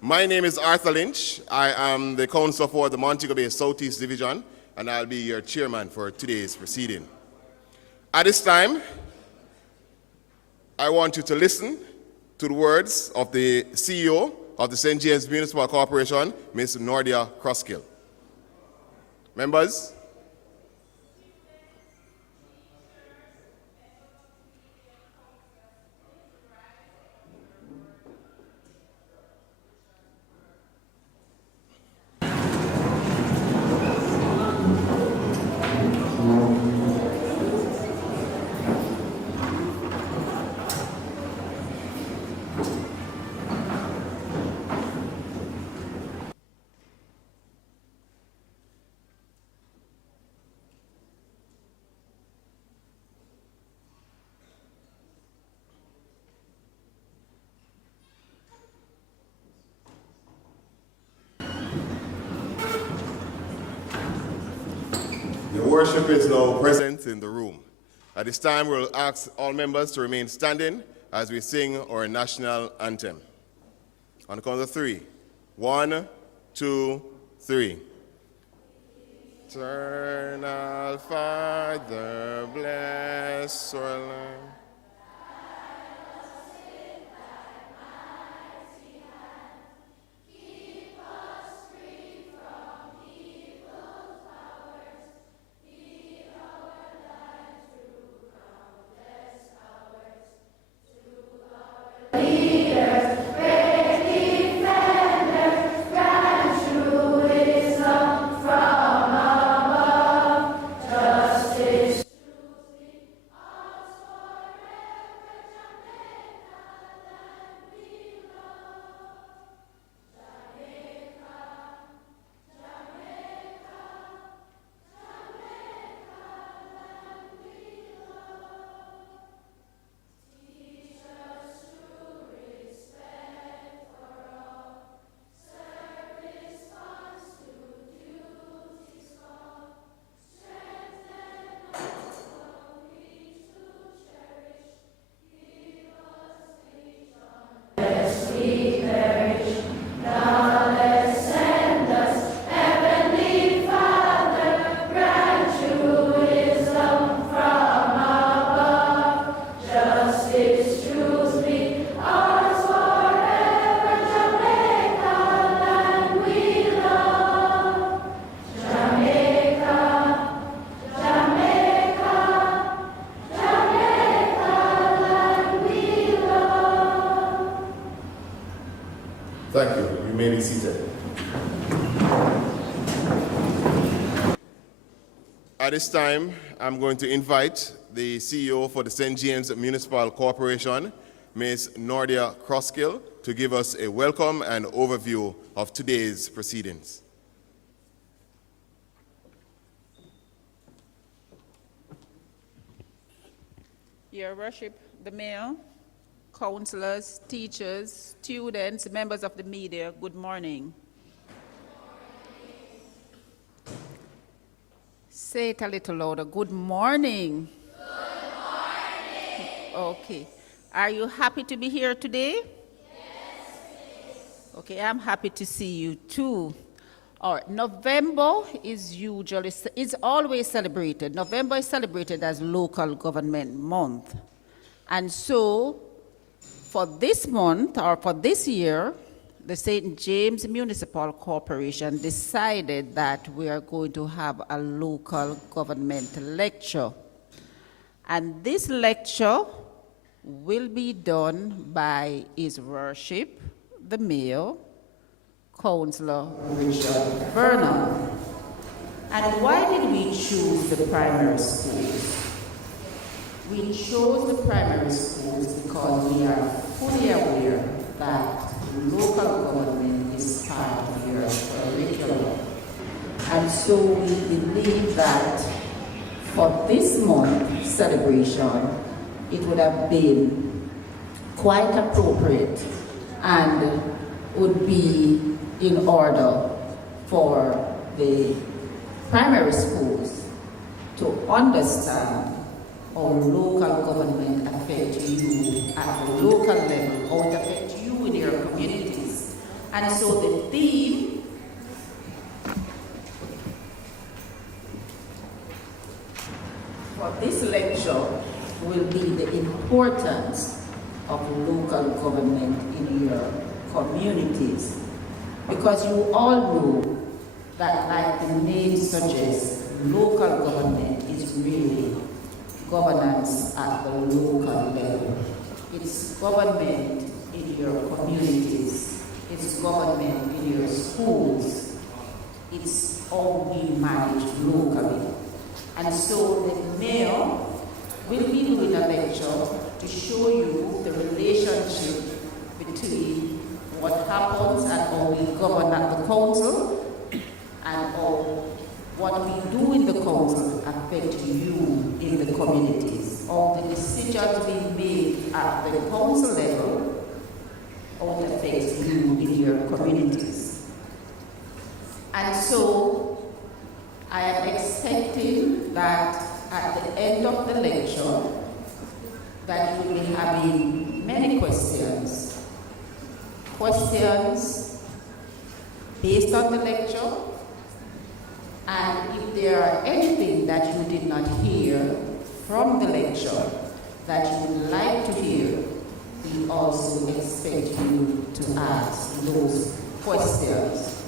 My name is Arthur Lynch. I am the councillor for the Montego Bay Southeast Division, and I'll be your chairman for today's proceeding. At this time, I want you to listen to the words of the CEO of the St. James Municipal Corporation, Ms. Nordia Crosskill. Members, the worship is now present in the room. At this time, we'll ask all members to remain standing as we sing our national anthem. On the count of three. 1, 2, 3. Eternal Father, bless our land. Thank you. You may be seated. At this time, I'm going to invite the CEO for the St. James Municipal Corporation, Ms. Nordia Crosskill, to give us a welcome and overview of today's proceedings. Your Worship, the Mayor, councillors, teachers, students, members of the media, good morning. Say it a little louder. Good morning. Good morning. Okay. Are you happy to be here today? Yes, please. Okay, I'm happy to see you too. All right, November is always celebrated. November is celebrated as Local Government Month. And so, for this month, or for this year, the St. James Municipal Corporation decided that we are going to have a local government lecture. And this lecture will be done by His Worship, the Mayor, Councillor Vernon. And why did we choose the primary schools? We chose the primary schools because we are fully aware that local government is part of your curriculum. And so we believe that for this month's celebration, it would have been quite appropriate and would be in order for the primary schools to understand how local government affects you at the local level, how it affects you in your communities, And so the theme for this lecture will be the importance of local government in your communities. Because you all know that, like the name suggests, local government is really governance at the local level. It's government in your communities. It's government in your schools. It's all we manage locally. And so the mayor will be doing a lecture to show you the relationship between what happens and how we govern at the council and how what we do in the council affect you in the communities. All the decisions we make at the council level, how it affects you in your communities. And so I am expecting that at the end of the lecture that you will be having many questions. Questions based on the lecture, and if there are anything that you did not hear from the lecture that you would like to hear, we also expect you to ask those questions.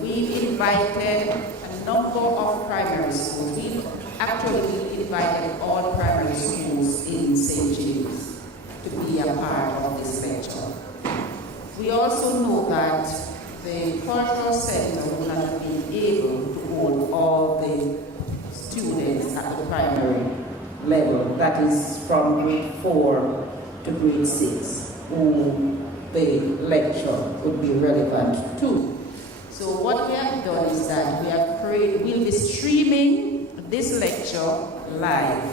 We've invited a number of primary schools. We've actually invited all primary schools in St. James to be a part of this lecture. We also know that the cultural center will not be able to hold all the students at the primary level, that is from grade 4 to grade 6, who the lecture would be relevant to. So what we have done is that we'll be streaming this lecture live,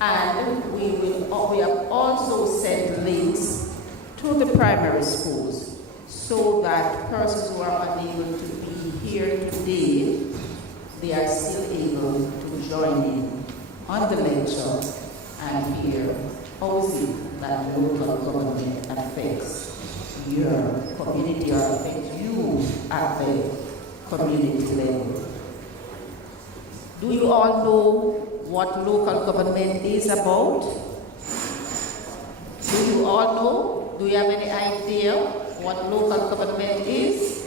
and we have also sent links to the primary schools so that persons who are unable to be here today, they are still able to join in on the lecture and hear how that local government affects your community or affects you at the community level. Do you all know what local government is about? Do you all know? Do you have any idea what local government is?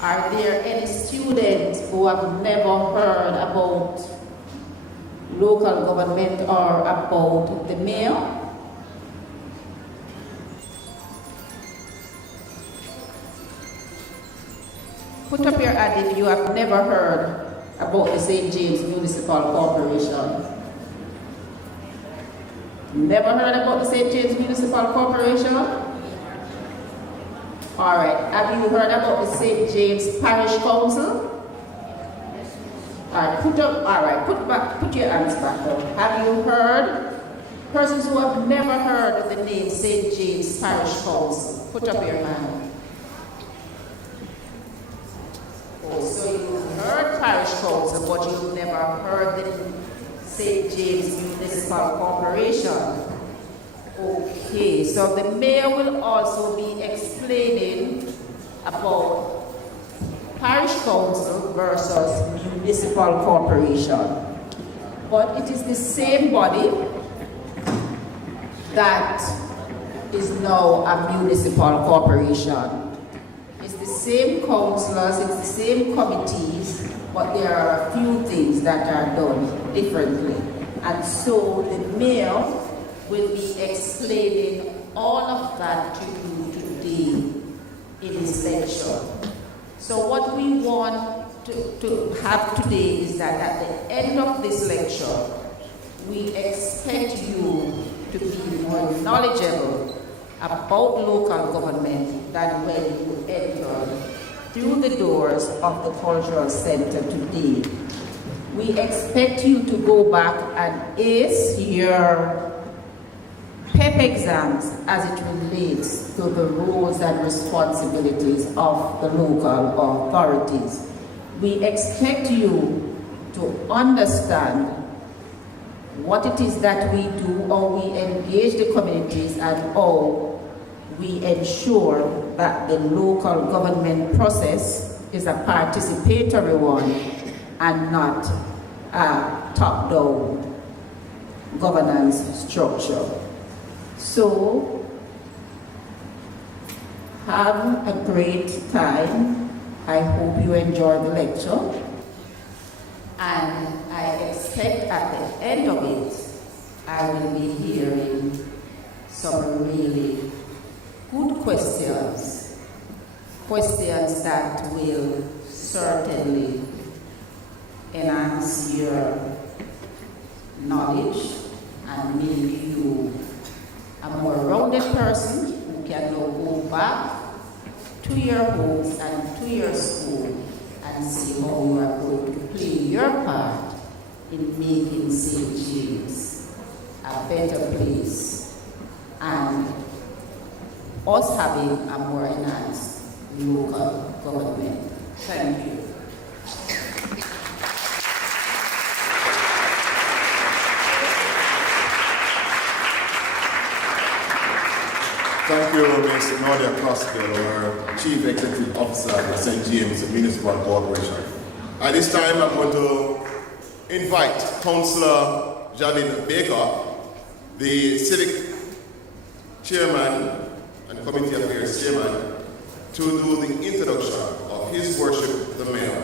Are there any students who have never heard about local government or about the mayor? Put up your hand if you have never heard about the St. James Municipal Corporation. Never heard about the St. James Municipal Corporation? All right. Have you heard about the St. James Parish Council? All right. Put your hands back up. Have you heard? Persons who have never heard of the name St. James Parish Council, put up your hand. Oh, so you've heard Parish Council, but you've never heard the St. James Municipal Corporation. Okay, so the mayor will also be explaining about Parish Council versus Municipal Corporation. But it is the same body that is now a municipal corporation. It's the same councillors, it's the same committees, but there are a few things that are done differently. And so the mayor will be explaining all of that to you today in this lecture. So what we want to have today is that at the end of this lecture, we expect you to be more knowledgeable about local government than when you enter through the doors of the cultural center today. We expect you to go back and ace your PEP exams as it relates to the roles and responsibilities of the local authorities. We expect you to understand what it is that we do, how we engage the communities, and how we ensure that the local government process is a participatory one and not a top-down governance structure. So, have a great time. I hope you enjoy the lecture. And I expect at the end of it, I will be hearing some really good questions that will certainly enhance your knowledge and make you a more rounded person who can now go back to your homes and to your school and see how you are going to play your part in making St. James a better place and us having a more enhanced local government. Thank you. Thank you, Ms. Nadia Crosskill, our Chief Executive Officer of the St. James Municipal Corporation. At this time, I'm going to invite Councillor Javin Baker, the Civic Chairman and Committee Affairs Chairman, to do the introduction of His Worship the Mayor.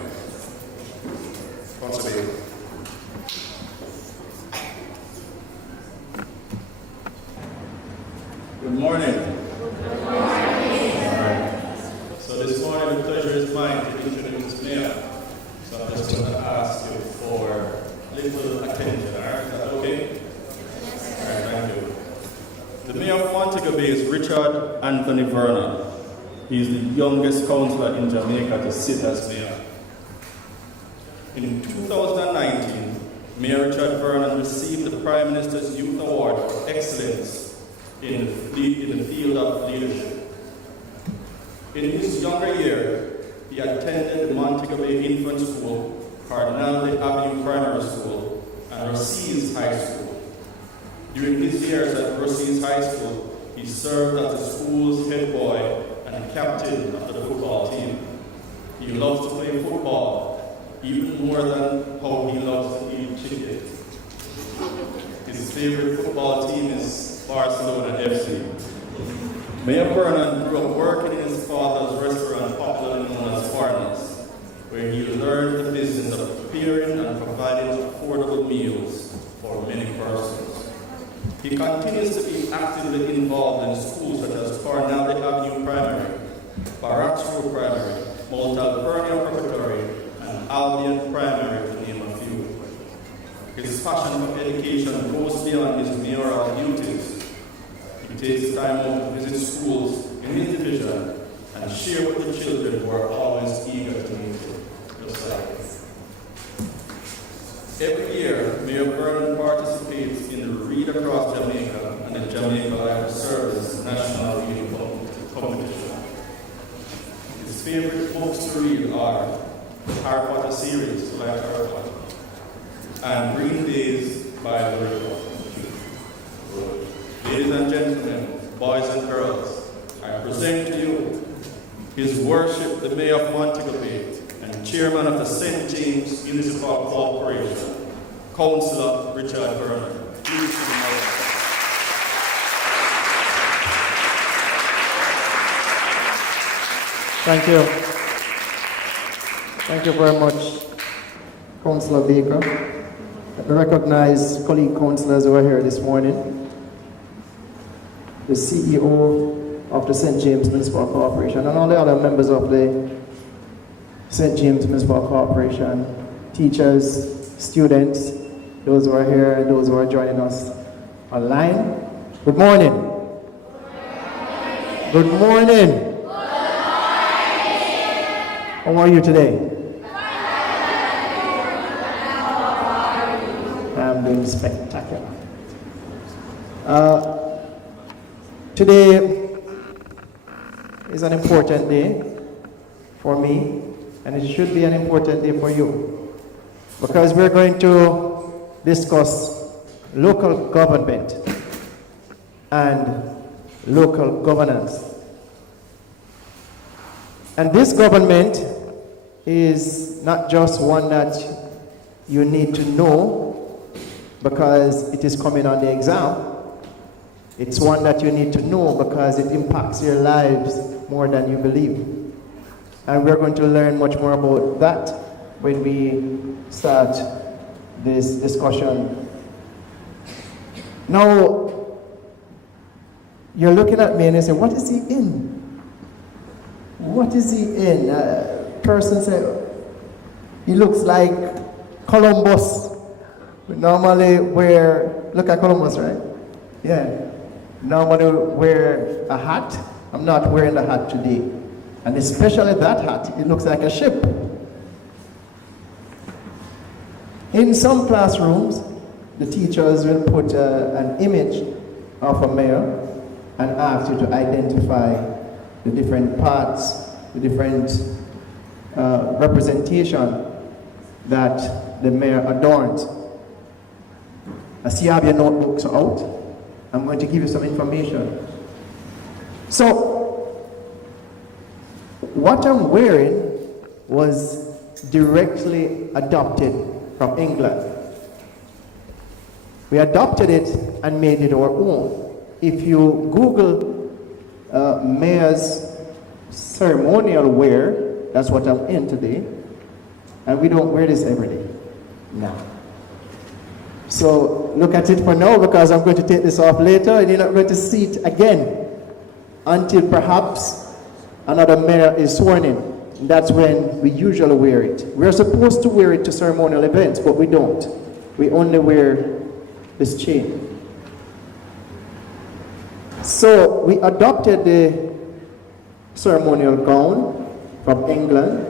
Councillor Baker. Good morning. Good morning. So this morning the pleasure is mine to introduce the mayor. So I'm just going to ask you for a little attention. All right, is that okay? Yes. All right, thank you. The mayor of Montego Bay is Richard Anthony Vernon. He is the youngest councillor in Jamaica to sit as mayor. In 2019, Mayor Richard Vernon received the Prime Minister's Youth Award for Excellence in the field of leadership. In his younger year, he attended the Montego Bay Infant School, Cardinal Avenue Primary School, and Rosse's High School. During his years at Rosse's High School, he served as the school's head boy and captain of the football team. He loves to play football, even more than how he loves to eat chicken. His favorite football team is Barcelona FC. Mayor Vernon grew up working in his father's restaurant, popularly known as Farners, where he learned the business of preparing and providing affordable meals for many persons. He continues to be actively involved in schools such as Cornell Avenue Primary, Barracks Road Primary, Mount Alvernia Preparatory, and Albion Primary, to name a few. His passion for education goes beyond his mayoral duties. He takes time out to visit schools in his division and share with the children who are always eager to meet him, just like this. Every year, Mayor Vernon participates in the Read Across Jamaica and the Jamaica Library Service National Reading Competition. His favorite books to read are the Harry Potter series, like Harry Potter, and Green Days by the River. Ladies and gentlemen, boys and girls, I present to you His Worship the Mayor of Montego Bay and Chairman of the St. James Municipal Corporation, Councillor Richard Vernon. Thank you. Thank you very much, Councillor Baker. Let me recognize colleague councillors who are here this morning. The CEO of the St. James Municipal Corporation and all the other members of the St. James Municipal Corporation, teachers, students, those who are here and those who are joining us online. Good morning. Good morning. Good morning. Good morning. How are you today? I'm doing spectacular. Today is an important day for me, and it should be an important day for you, because we're going to discuss local government and local governance. And this government is not just one that you need to know because it is coming on the exam. It's one that you need to know because it impacts your lives more than you believe. And we're going to learn much more about that when we start this discussion. Now, you're looking at me and you say, what is he in? What is he in? Person said, he looks like Columbus. We normally wear, look at Columbus, right? Yeah. Normally wear a hat. I'm not wearing the hat today. And especially that hat, it looks like a ship. In some classrooms, the teachers will put an image of a mayor and ask you to identify the different parts, the different representation that the mayor adorns. I see you have your notebooks out. I'm going to give you some information. So, what I'm wearing was directly adopted from England. We adopted it and made it our own. If you Google mayor's ceremonial wear, that's what I'm in today, and we don't wear this every day. No. So look at it for now because I'm going to take this off later and you're not going to see it again until perhaps another mayor is sworn in. That's when we usually wear it. We're supposed to wear it to ceremonial events, but we don't. We only wear this chain. So we adopted the ceremonial gown from England.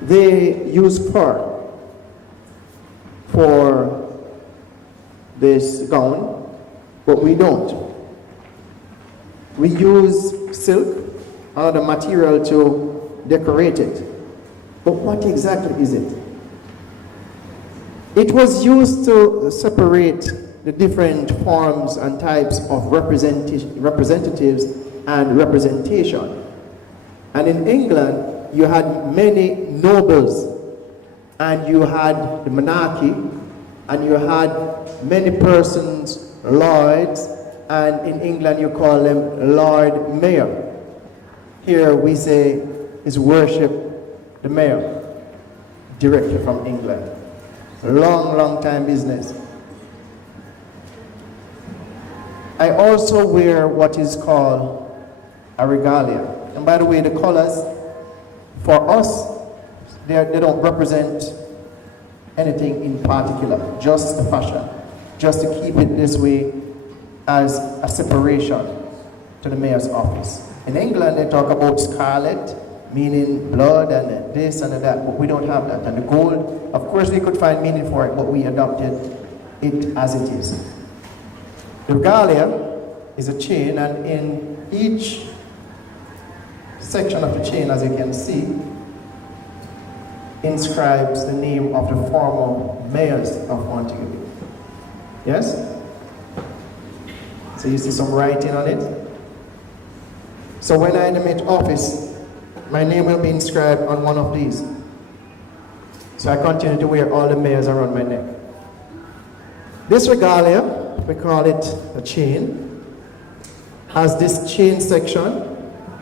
They use fur for this gown, but we don't. We use silk, other material to decorate it. But what exactly is it? It was used to separate the different forms and types of representatives and representation. And in England, you had many nobles, and you had the monarchy, and you had many persons, lords, and in England you call them Lord Mayor. Here we say is worship the mayor, directly from England. Long time business. I also wear what is called a regalia. And by the way, the colors, for us, they don't represent anything in particular, just the fashion, just to keep it this way as a separation to the mayor's office. In England, they talk about scarlet, meaning blood and this and that, but we don't have that. And the gold, of course we could find meaning for it, but we adopted it as it is. The regalia is a chain, and in each section of the chain, as you can see, inscribes the name of the former mayors of Montego Bay. Yes? So you see some writing on it. So when I admit office, my name will be inscribed on one of these. So I continue to wear all the mayors around my neck. This regalia, we call it a chain, has this chain section,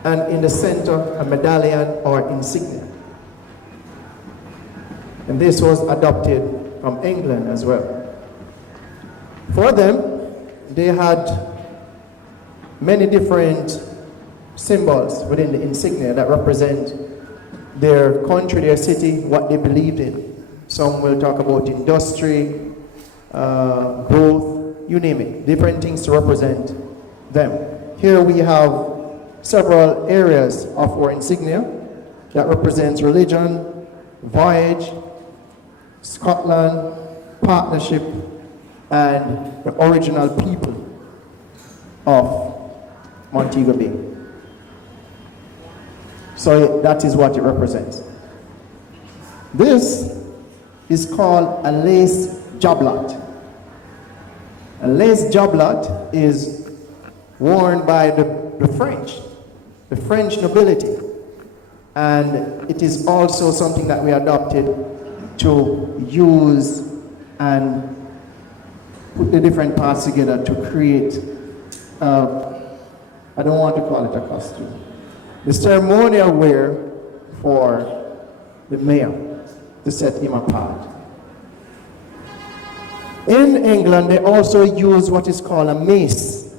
and in the center a medallion or insignia. And this was adopted from England as well. For them, they had many different symbols within the insignia that represent their country, their city, what they believed in. Some will talk about industry, growth, you name it, different things to represent them. Here we have several areas of our insignia that represents religion, voyage, Scotland, partnership, and the original people of Montego Bay. So that is what it represents. This is called a lace joblat. A lace joblat is worn by the French nobility. And it is also something that we adopted to use and put the different parts together to create, I don't want to call it a costume, the ceremonial wear for the mayor to set him apart. In England, they also use what is called a mace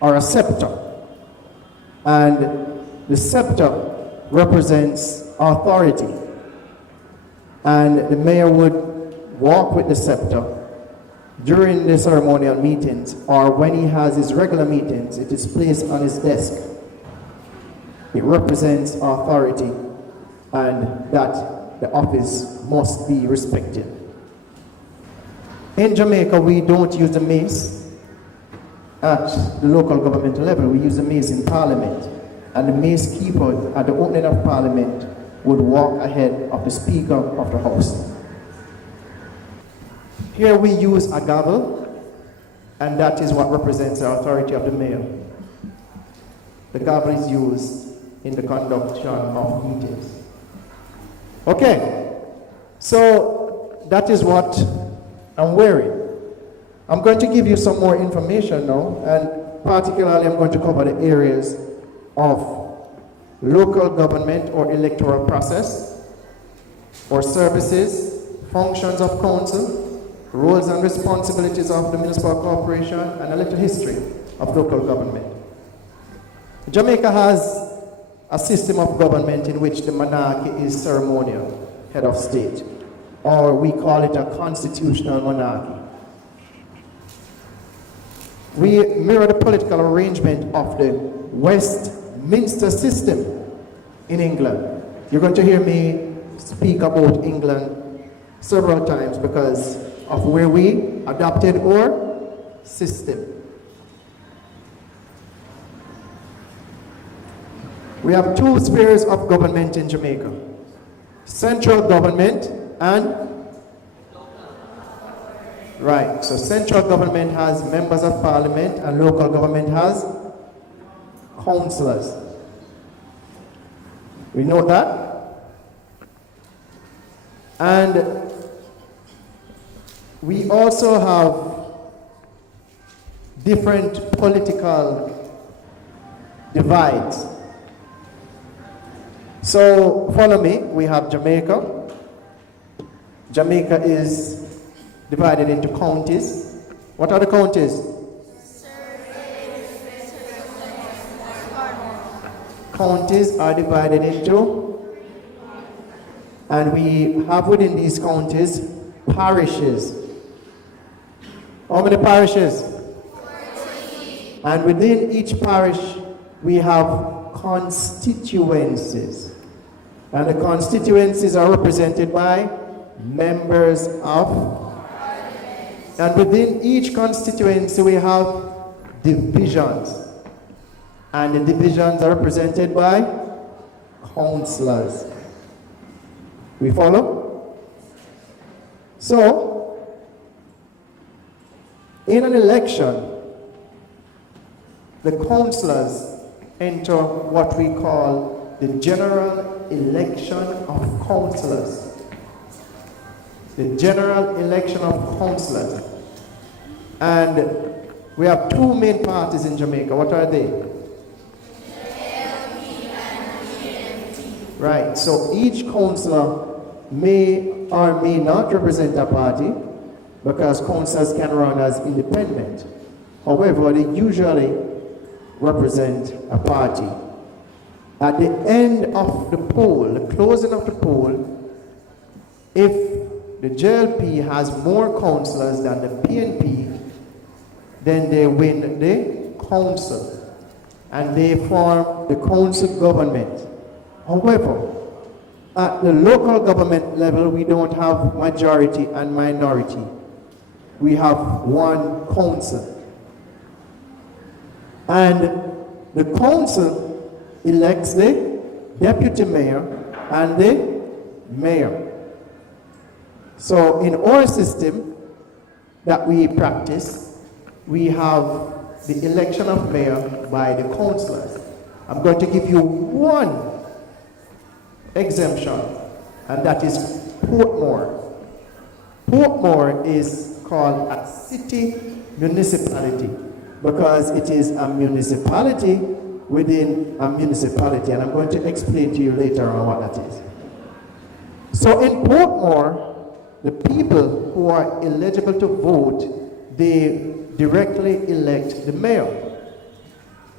or a scepter. And the scepter represents authority. And the mayor would walk with the scepter during the ceremonial meetings, or when he has his regular meetings, it is placed on his desk. It represents authority, and that the office must be respected. In Jamaica, we don't use the mace at the local governmental level. We use the mace in Parliament. And the mace keeper at the opening of Parliament would walk ahead of the Speaker of the House. Here we use a gavel, and that is what represents the authority of the mayor. The gavel is used in the conduction of meetings. Okay, so that is what I'm wearing. I'm going to give you some more information now, and particularly I'm going to cover the areas of local government or electoral process, or services, functions of council, roles and responsibilities of the municipal corporation, and a little history of local government. Jamaica has a system of government in which the monarchy is ceremonial, head of state, or we call it a constitutional monarchy. We mirror the political arrangement of the Westminster system in England. You're going to hear me speak about England several times because of where we adopted our system. We have two spheres of government in Jamaica: central government and right. So central government has members of parliament and local government has councillors. We know that. And we also have different political divides. So follow me. We have Jamaica. Jamaica is divided into counties. What are the counties? Counties are divided into, and we have within these counties parishes. How many parishes? 14. And within each parish we have constituencies. And the constituencies are represented by members of Parliament. And within each constituency we have divisions. And the divisions are represented by councillors. We follow? So, in an election, the councillors enter what we call the general election of councillors. The general election of councillors. And we have two main parties in Jamaica. What are they? Right, so each councillor may or may not represent a party because councillors can run as independent. However, they usually represent a party. At the end of the poll, the closing of the poll, if the JLP has more councillors than the PNP, then they win the council and they form the council government. However, at the local government level, we don't have majority and minority. We have one council. And the council elects the deputy mayor and the mayor. So in our system that we practice, we have the election of mayor by the councillors. I'm going to give you one exemption, and that is Portmore. Portmore is called a city municipality because it is a municipality within a municipality, and I'm going to explain to you later on what that is. So in Portmore, the people who are eligible to vote, they directly elect the mayor.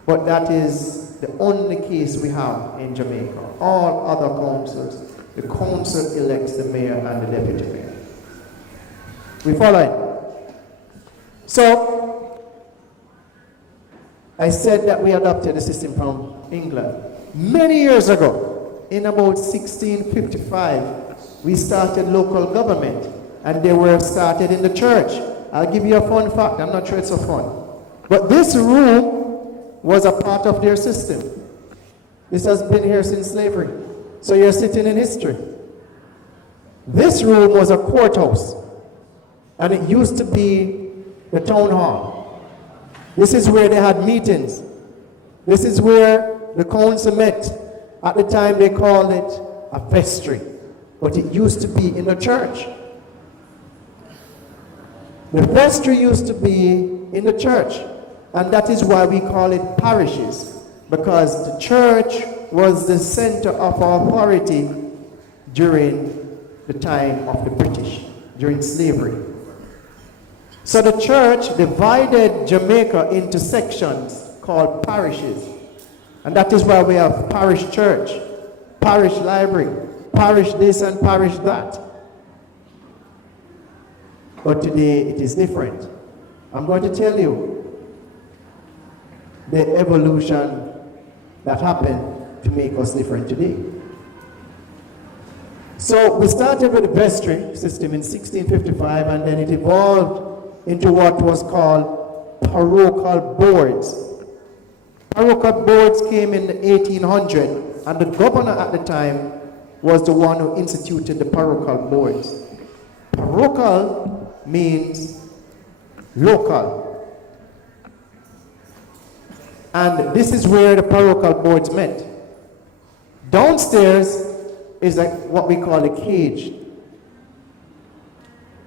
But that is the only case we have in Jamaica. All other councils, the council elects the mayor and the deputy mayor. We follow it? So, I said that we adopted a system from England. Many years ago, in about 1655, we started local government, and they were started in the church. I'll give you a fun fact. I'm not sure it's so fun. But this room was a part of their system. This has been here since slavery. So you're sitting in history. This room was a courthouse, and it used to be the town hall. This is where they had meetings. This is where the council met. At the time, they called it a vestry, but it used to be in the church. The vestry used to be in the church, and that is why we call it parishes, because the church was the center of authority during the time of the British, during slavery. So the church divided Jamaica into sections called parishes, and that is why we have parish church, parish library, parish this and parish that. But today it is different. I'm going to tell you the evolution that happened to make us different today. So we started with the vestry system in 1655, and then it evolved into what was called parochial boards. Parochial boards came in 1800, and the governor at the time was the one who instituted the parochial boards. Parochial means local. And this is where the parochial boards met. Downstairs is like what we call a cage.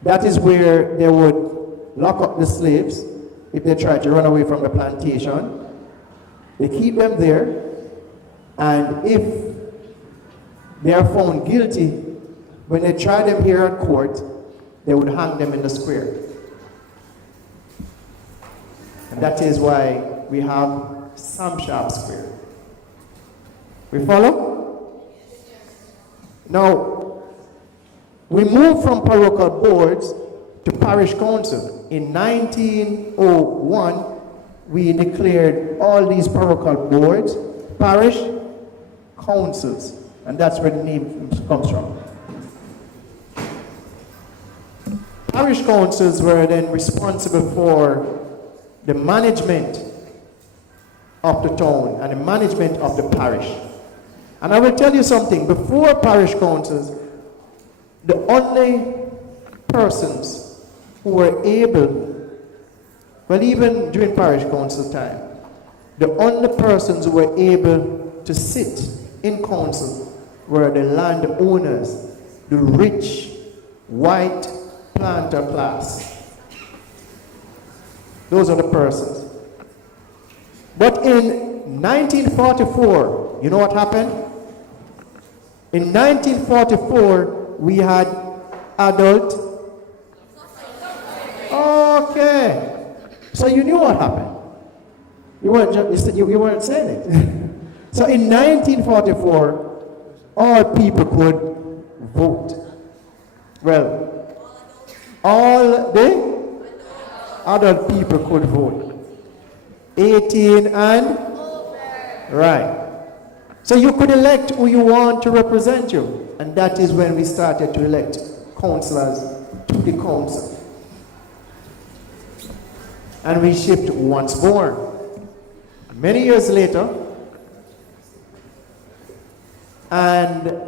That is where they would lock up the slaves if they tried to run away from the plantation. They keep them there, and if they are found guilty, when they try them here at court, they would hang them in the square. And that is why we have Sam Sharp Square. We follow? Now, we moved from parochial boards to parish council. In 1901, we declared all these parochial boards parish councils, and that's where the name comes from. Parish councils were then responsible for the management of the town and the management of the parish. And I will tell you something, before parish councils, the only persons who were able, well, even during parish council time, the only persons who were able to sit in council were the landowners, the rich, white planter class. Those are the persons. But in 1944, you know what happened? In 1944, we had adult. Okay. So you knew what happened. You weren't saying it. So in 1944, all people could vote. Well, all the adult people could vote. 18 and right. So you could elect who you want to represent you. And that is when we started to elect councillors to the council. And we shipped once more. Many years later, and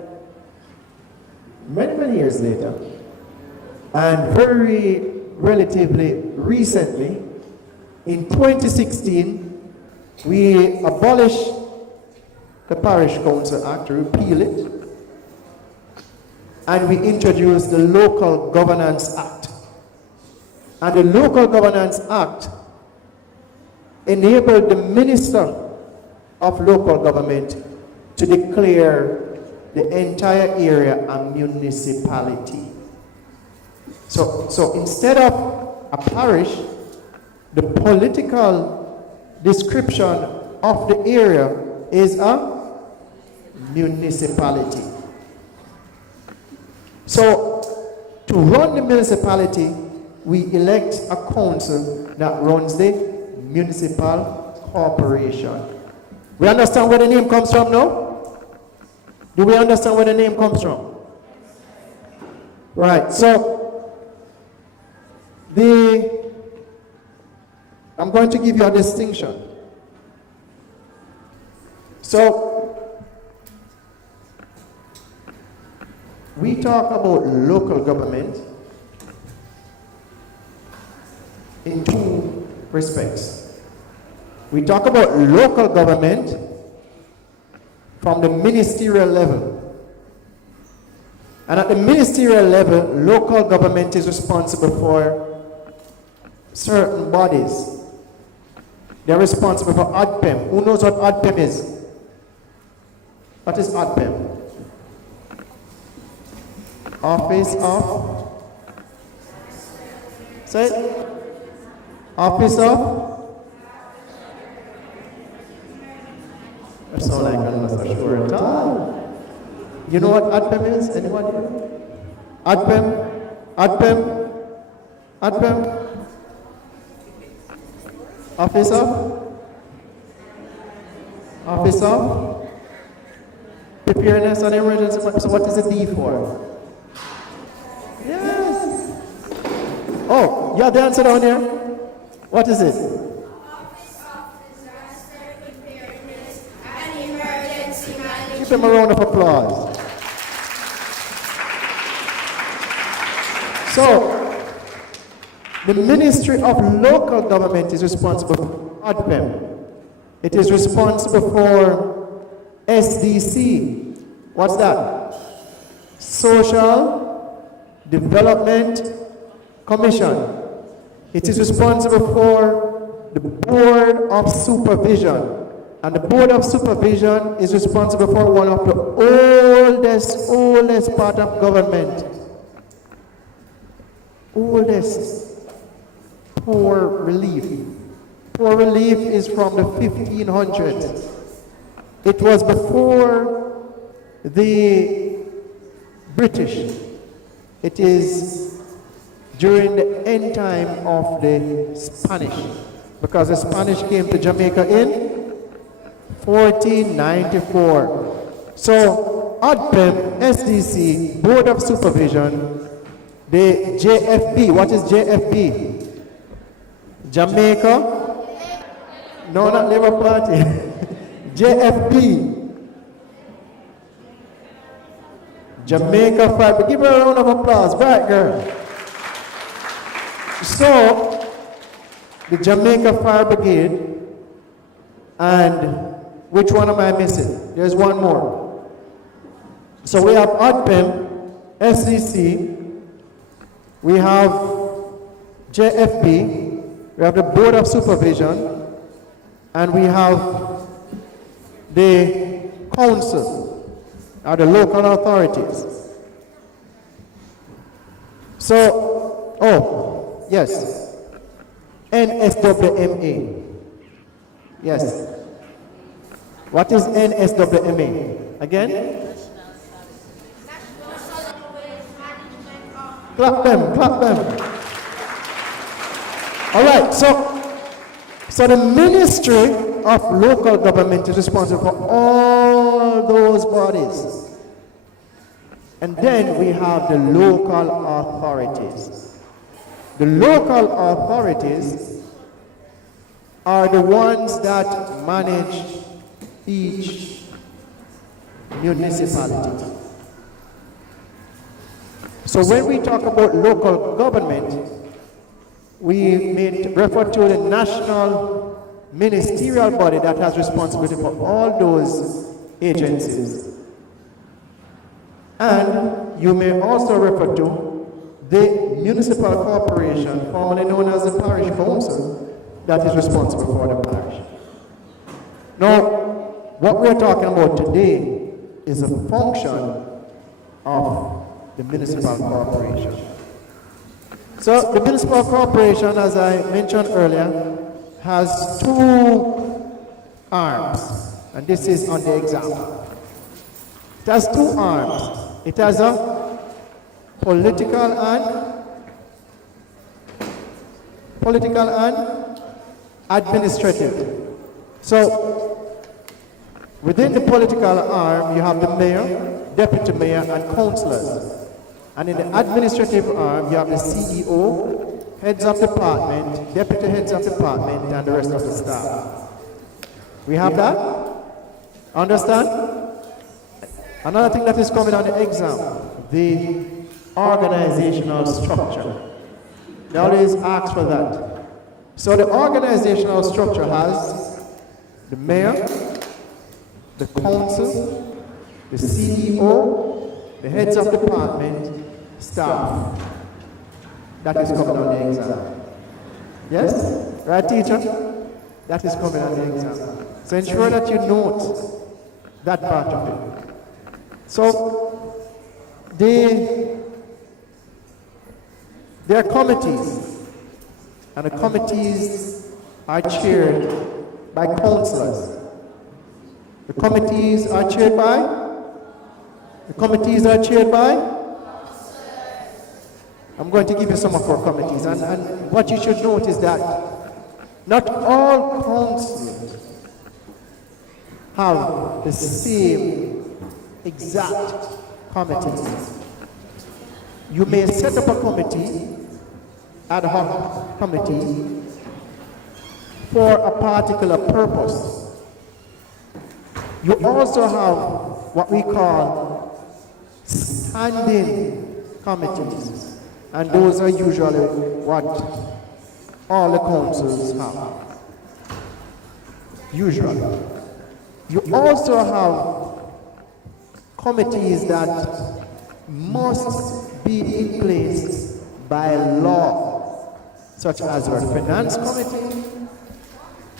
many years later, and very relatively recently, in 2016, we abolished the Parish Council Act, repeal it, and we introduced the Local Governance Act. And the Local Governance Act enabled the Minister of Local Government to declare the entire area a municipality. So instead of a parish, the political description of the area is a municipality. So to run the municipality, we elect a council that runs the municipal corporation. We understand where the name comes from now? Do we understand where the name comes from? Right, so I'm going to give you a distinction. So we talk about local government in two respects. We talk about local government from the ministerial level. And at the ministerial level, local government is responsible for certain bodies. They're responsible for ADPEM. Who knows what ADPEM is? What is ADPEM? Office of? Say it. Office of? That sounds like I'm not so sure at all. You know what ADPEM is? Anybody? ADPEM? ADPEM? ADPEM? Office of? Office of? Preparedness and emergency. So what is the D for? Yes. Oh, you have the answer down here? What is it? Office of Disaster Preparedness and Emergency Management. Give them a round of applause. So, the Ministry of Local Government is responsible for ADPEM. It is responsible for SDC. What's that? Social Development Commission. It is responsible for the Board of Supervision. And the Board of Supervision is responsible for one of the oldest part of government. Oldest. Poor relief. Poor relief is from the 1500s. It was before the British. It is during the end time of the Spanish, because the Spanish came to Jamaica in 1494. So ADPEM, SDC, Board of Supervision, the JFB. What is JFB? Jamaica? No, not Labour Party. JFB. Jamaica Fire. Give her a round of applause. Right, girl. So, the Jamaica Fire Brigade, and which one am I missing? There's one more. So we have ADPEM, SCC, we have JFB, we have the Board of Supervision, and we have the council, or the local authorities. So, oh, yes, NSWMA. Yes. What is NSWMA? Again? Clap them, clap them. All right, so the Ministry of Local Government is responsible for all those bodies. And then we have the local authorities. The local authorities are the ones that manage each municipality. So when we talk about local government, we may refer to the national ministerial body that has responsibility for all those agencies. And you may also refer to the municipal corporation, formerly known as the parish council, that is responsible for the parish. Now, what we are talking about today is a function of the municipal corporation. So the municipal corporation, as I mentioned earlier, has two arms, and this is on the example. It has two arms. It has a political and administrative. So within the political arm, you have the mayor, deputy mayor, and councillors. And in the administrative arm, you have the CEO, heads of department, deputy heads of department, and the rest of the staff. We have that? Understand? Another thing that is coming on the exam, the organizational structure. They always ask for that. So the organizational structure has the mayor, the council, the CEO, the heads of department, staff. That is coming on the exam. Yes? Right, teacher? That is coming on the exam. So ensure that you note that part of it. So, there are committees, and the committees are chaired by councillors. The committees are chaired by? I'm going to give you some of our committees, and what you should note is that not all councillors have the same exact committees. You may set up a committee, ad hoc committee, for a particular purpose. You also have what we call standing committees, and those are usually what all the councils have. Usually. You also have committees that must be in place by law, such as our finance committee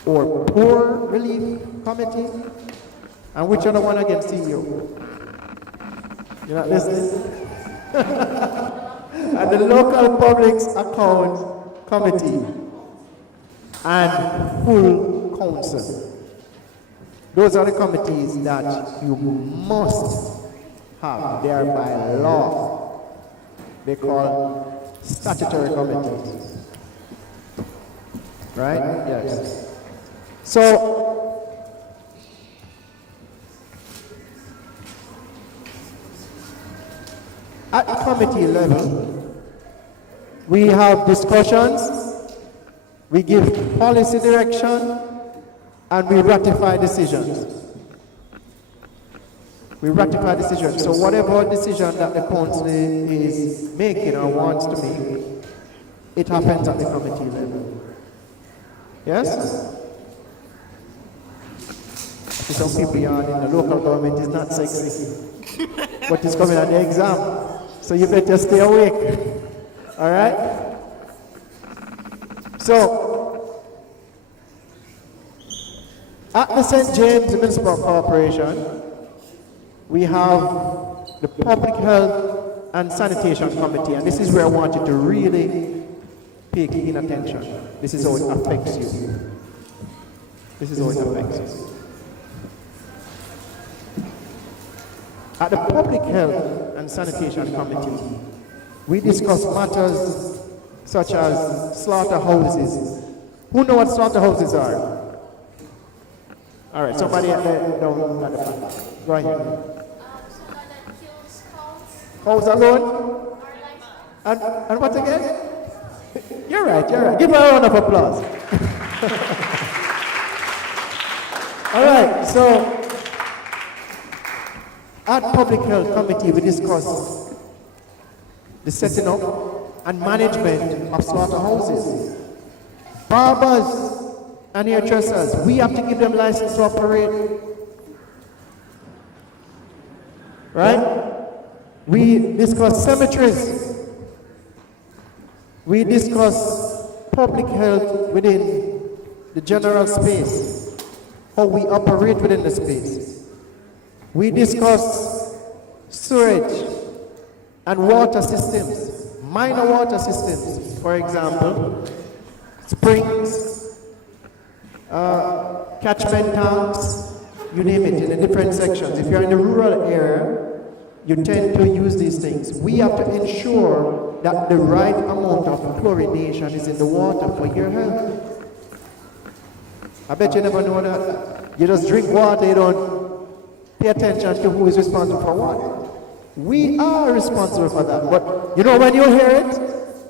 or poor relief committee. And which other one again, CEO? You're not listening? And the local public account committee and full council. Those are the committees that you must have. They are by law. They call statutory committees. Right? Yes. So, at the committee level, we have discussions, we give policy direction, and we ratify decisions. We ratify decisions. So whatever decision that the council is making or wants to make, it happens at the committee level. Yes? Some people in the local government is not sexy, but it's coming at the exam. So you better stay awake. All right? So, at the St. James Municipal Corporation, we have the Public Health and Sanitation Committee, and this is where I want you to really pay keen attention. This is how it affects you. This is how it affects you. At the Public Health and Sanitation Committee, we discuss matters such as slaughterhouses. Who know what slaughterhouses are? All right, somebody at the down at the back. Go ahead. Someone that kills cows. Cows alone? And what again? You're right, you're right. Give her a round of applause. All right, so at Public Health Committee, we discuss the setting up and management of slaughterhouses. Barbers and hairdressers, we have to give them license to operate. Right? We discuss cemeteries. We discuss public health within the general space, how we operate within the space. We discuss sewage and water systems, minor water systems, for example, springs, catchment tanks, you name it, in the different sections. If you're in the rural area, you tend to use these things. We have to ensure that the right amount of chlorination is in the water for your health. I bet you never know that. You just drink water, you don't pay attention to who is responsible for what. We are responsible for that. But you know when you hear it,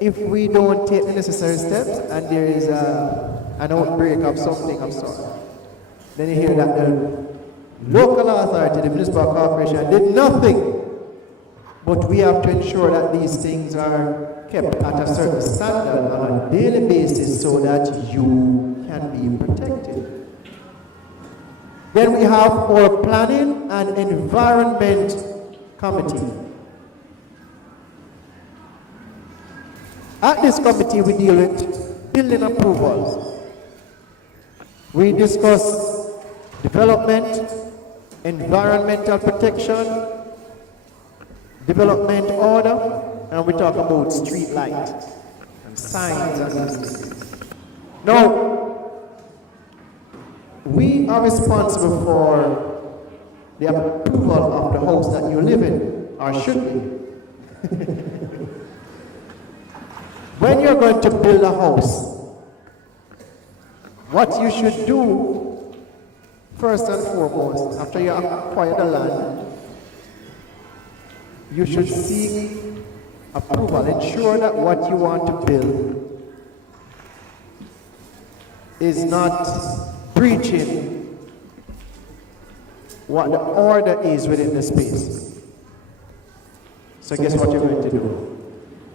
if we don't take the necessary steps and there is an outbreak of something of sort, then you hear that the local authority, the municipal corporation, did nothing. But we have to ensure that these things are kept at a certain standard on a daily basis so that you can be protected. Then we have our Planning and Environment Committee. At this committee, we deal with building approvals. We discuss development, environmental protection, development order, and we talk about street light and signs and things. Now, we are responsible for the approval of the house that you live in, or should be. When you're going to build a house, what you should do, first and foremost, after you acquire the land, you should seek approval. Ensure that what you want to build is not breaching what the order is within the space. So guess what you're going to do?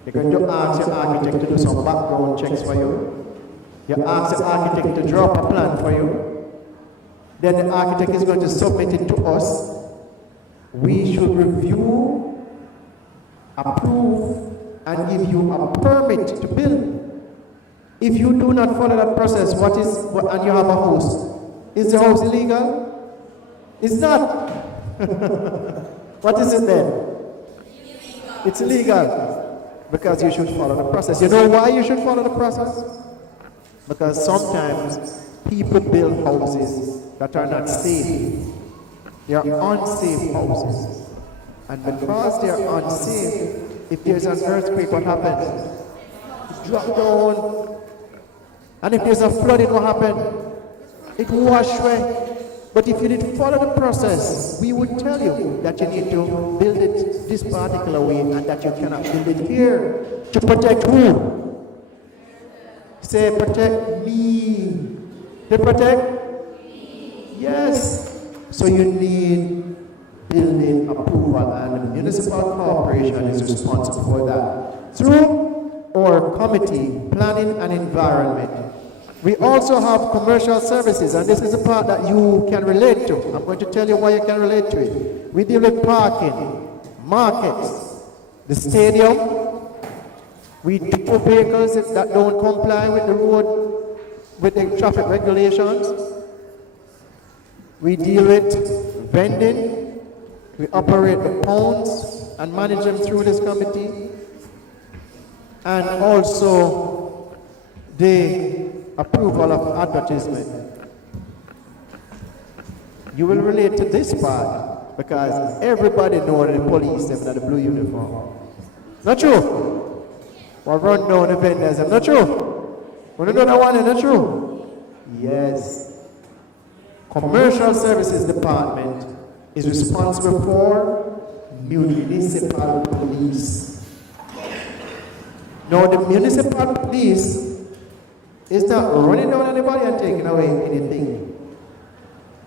You're going to ask your architect to do some background checks for you. You ask the architect to draw up a plan for you. Then the architect is going to submit it to us. We should review, approve, and give you a permit to build. If you do not follow that process, and you have a house, is the house illegal? It's not. What is it then? Illegal. It's illegal. Because you should follow the process. You know why you should follow the process? Because sometimes people build houses that are not safe. They are unsafe houses. And because they are unsafe, if there's an earthquake, what happens? It drops down. And if there's a flooding, what happens? It washes away. But if you did follow the process, we would tell you that you need to build it this particular way and that you cannot build it here. To protect who? Say, protect me. To protect me. Yes. So you need building approval, and the municipal corporation is responsible for that. Through our committee, Planning and Environment, we also have commercial services, and this is the part that you can relate to. I'm going to tell you why you can relate to it. We deal with parking, markets, the stadium. We tow vehicles that don't comply with the road, with the traffic regulations. We deal with vending. We operate the pounds and manage them through this committee. And also the approval of advertisement. You will relate to this part because everybody knows the police them in the blue uniform. Not true? Or run down the vendors, not true? Want to know that one, not true? Yes. Commercial Services Department is responsible for municipal police. Now the municipal police is not running down anybody and taking away anything.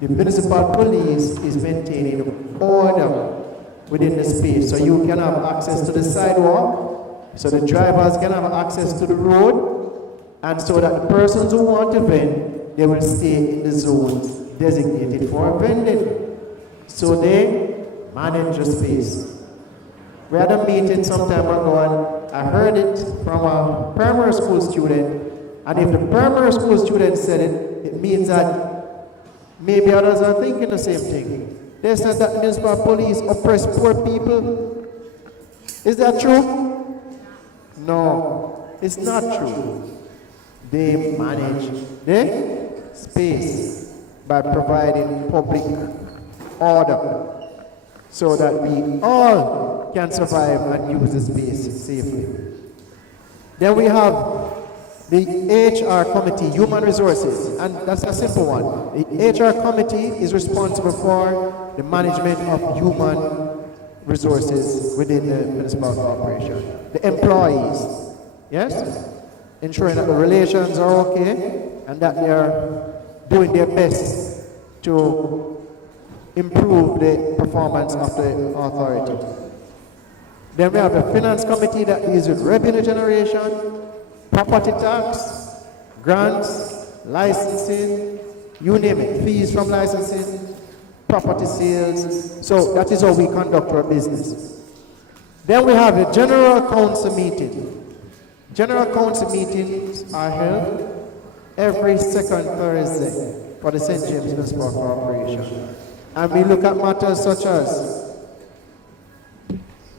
The municipal police is maintaining order within the space. So you can have access to the sidewalk So the drivers can have access to the road, and so that the persons who want to vend, they will stay in the zones designated for vending. So they manage the space. We had a meeting some time ago, and I heard it from a primary school student, and if the primary school student said it, it means that maybe others are thinking the same thing. They said that municipal police oppress poor people. Is that true? No, it's not true. They manage the space by providing public order so that we all can survive and use the space safely. Then we have the HR committee, human resources, and that's a simple one. The HR committee is responsible for the management of human resources within the municipal corporation. The employees, yes? Ensuring that the relations are okay and that they are doing their best to improve the performance of the authority. Then we have the finance committee that deals with revenue generation, property tax, grants, licensing, you name it, fees from licensing, property sales. So that is how we conduct our business. Then we have the general council meeting. General council meetings are held every second Thursday for the St. James Municipal Corporation. And we look at matters such as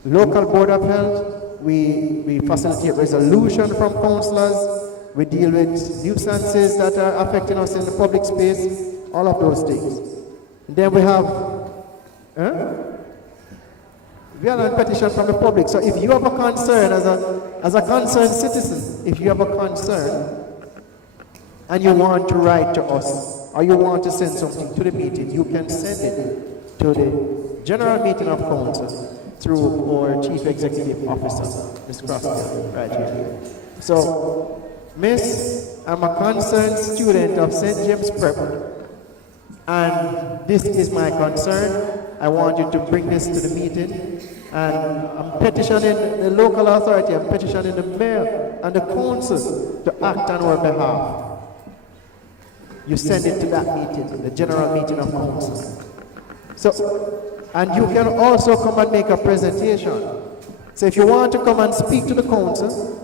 local board of health. We facilitate resolution from councillors. We deal with nuisances that are affecting us in the public space, all of those things. And then we have we have a petition from the public. So if you have a concern as a concerned citizen, if you have a concern and you want to write to us or you want to send something to the meeting, you can send it to the general meeting of council through our Chief Executive Officer, Ms. Crosby, right here. So, Miss, I'm a concerned student of St. James Prep, and this is my concern. I want you to bring this to the meeting, and I'm petitioning the local authority, I'm petitioning the mayor and the council to act on our behalf. You send it to that meeting, the general meeting of council. So, and you can also come and make a presentation. So if you want to come and speak to the council,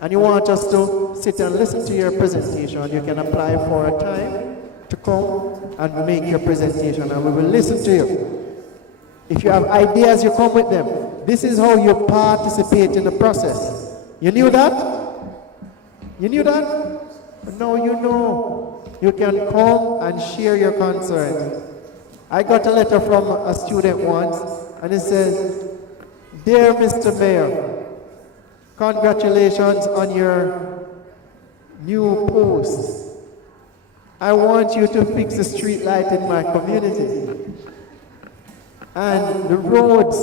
and you want us to sit and listen to your presentation, you can apply for a time to come and make your presentation, and we will listen to you. If you have ideas, you come with them. This is how you participate in the process. You knew that? You knew that? No, you know. You can come and share your concerns. I got a letter from a student once, and it says, "Dear Mr. Mayor, congratulations on your new post. I want you to fix the street light in my community. And the roads,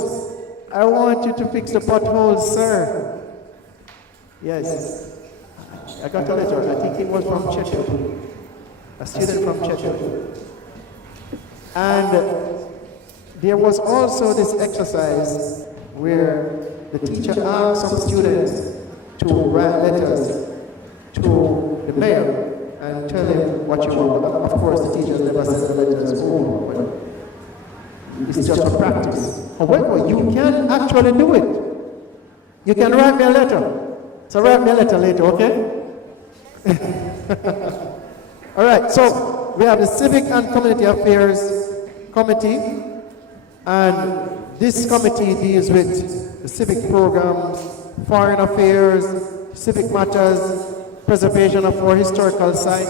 I want you to fix the potholes, sir." Yes. I got a letter. I think it was from Cheshire. A student from Cheshire. And there was also this exercise where the teacher asked some students to write letters to the mayor and tell him what you want. Of course, the teachers never send the letters home, but it's just for practice. However, you can actually do it. You can write me a letter. So write me a letter later, okay? All right, so we have the Civic and Community Affairs Committee, and this committee deals with the civic programs, foreign affairs, civic matters, preservation of our historical site,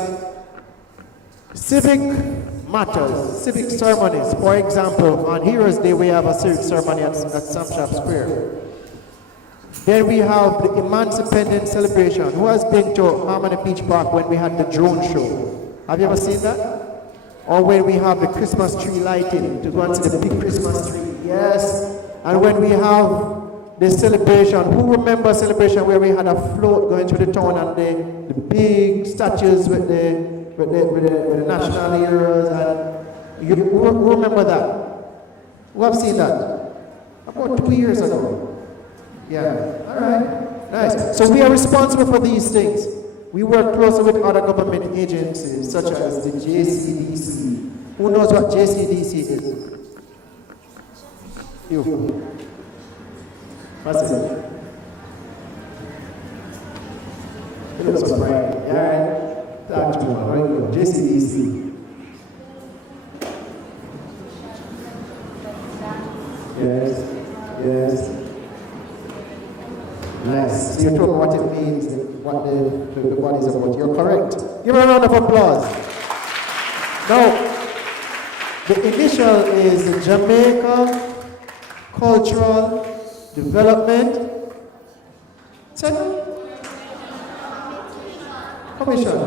civic matters, civic ceremonies. For example, on Heroes Day, we have a civic ceremony at Samshap Square. Then we have the Emancipation Celebration. Who has been to Harmony Beach Park when we had the drone show? Have you ever seen that? Or when we have the Christmas tree lighting, to go and see the big Christmas tree. Yes. And when we have the celebration, who remembers celebration where we had a float going through the town and the big statues with the national heroes, and who remember that? Who have seen that? About 2 years ago. Yeah. All right. Nice. So we are responsible for these things. We work closely with other government agencies such as the JCDC. Who knows what JCDC is? You. What's it? You look so bright. Yeah. Talk to me. Where you go? JCDC. Yes. Yes. Nice. So you told me what it means, what the body is about. You're correct. Give her a round of applause. Now, the initial is Jamaica Cultural Development Center? Commission.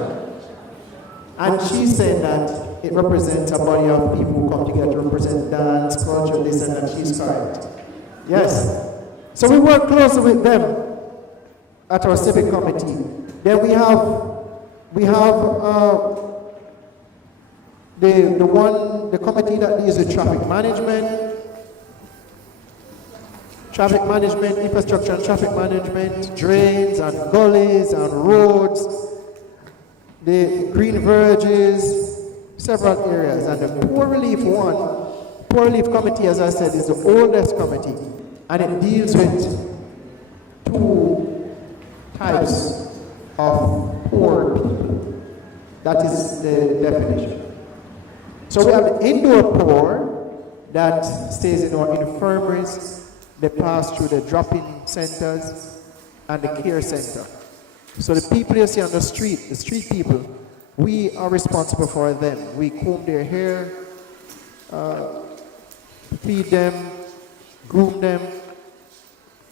And she said that it represents a body of people who come together to represent dance, culture, this and that. She's correct. Yes. So we work closely with them at our civic committee. Then we have the committee that deals with traffic management, infrastructure and traffic management, drains and gullies and roads, the green verges, several areas. And the poor relief committee, as I said, is the oldest committee, and it deals with two types of poor people. That is the definition. So we have the indoor poor that stays in our infirmaries. They pass through the drop-in centers and the care center. So the people you see on the street people, we are responsible for them. We comb their hair, feed them, groom them,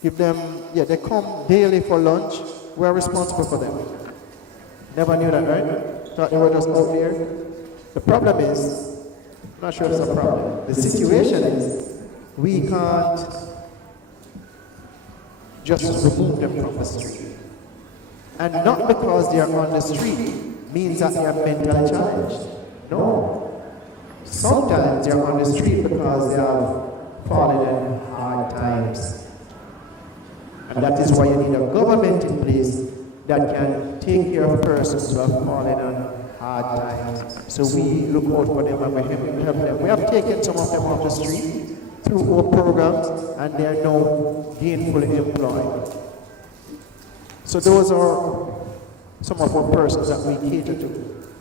give them, they come daily for lunch. We are responsible for them. Never knew that, right? Thought they were just out there. The problem is, I'm not sure it's a problem. The situation is, we can't just remove them from the street. And not because they are on the street means that they are mentally challenged. No. Sometimes they are on the street because they have fallen in hard times. And that is why you need a government in place that can take care of persons who have fallen on hard times. So we look out for them and we help them. We have taken some of them off the street through our programs, and they are now gainfully employed. So those are some of our persons that we cater to.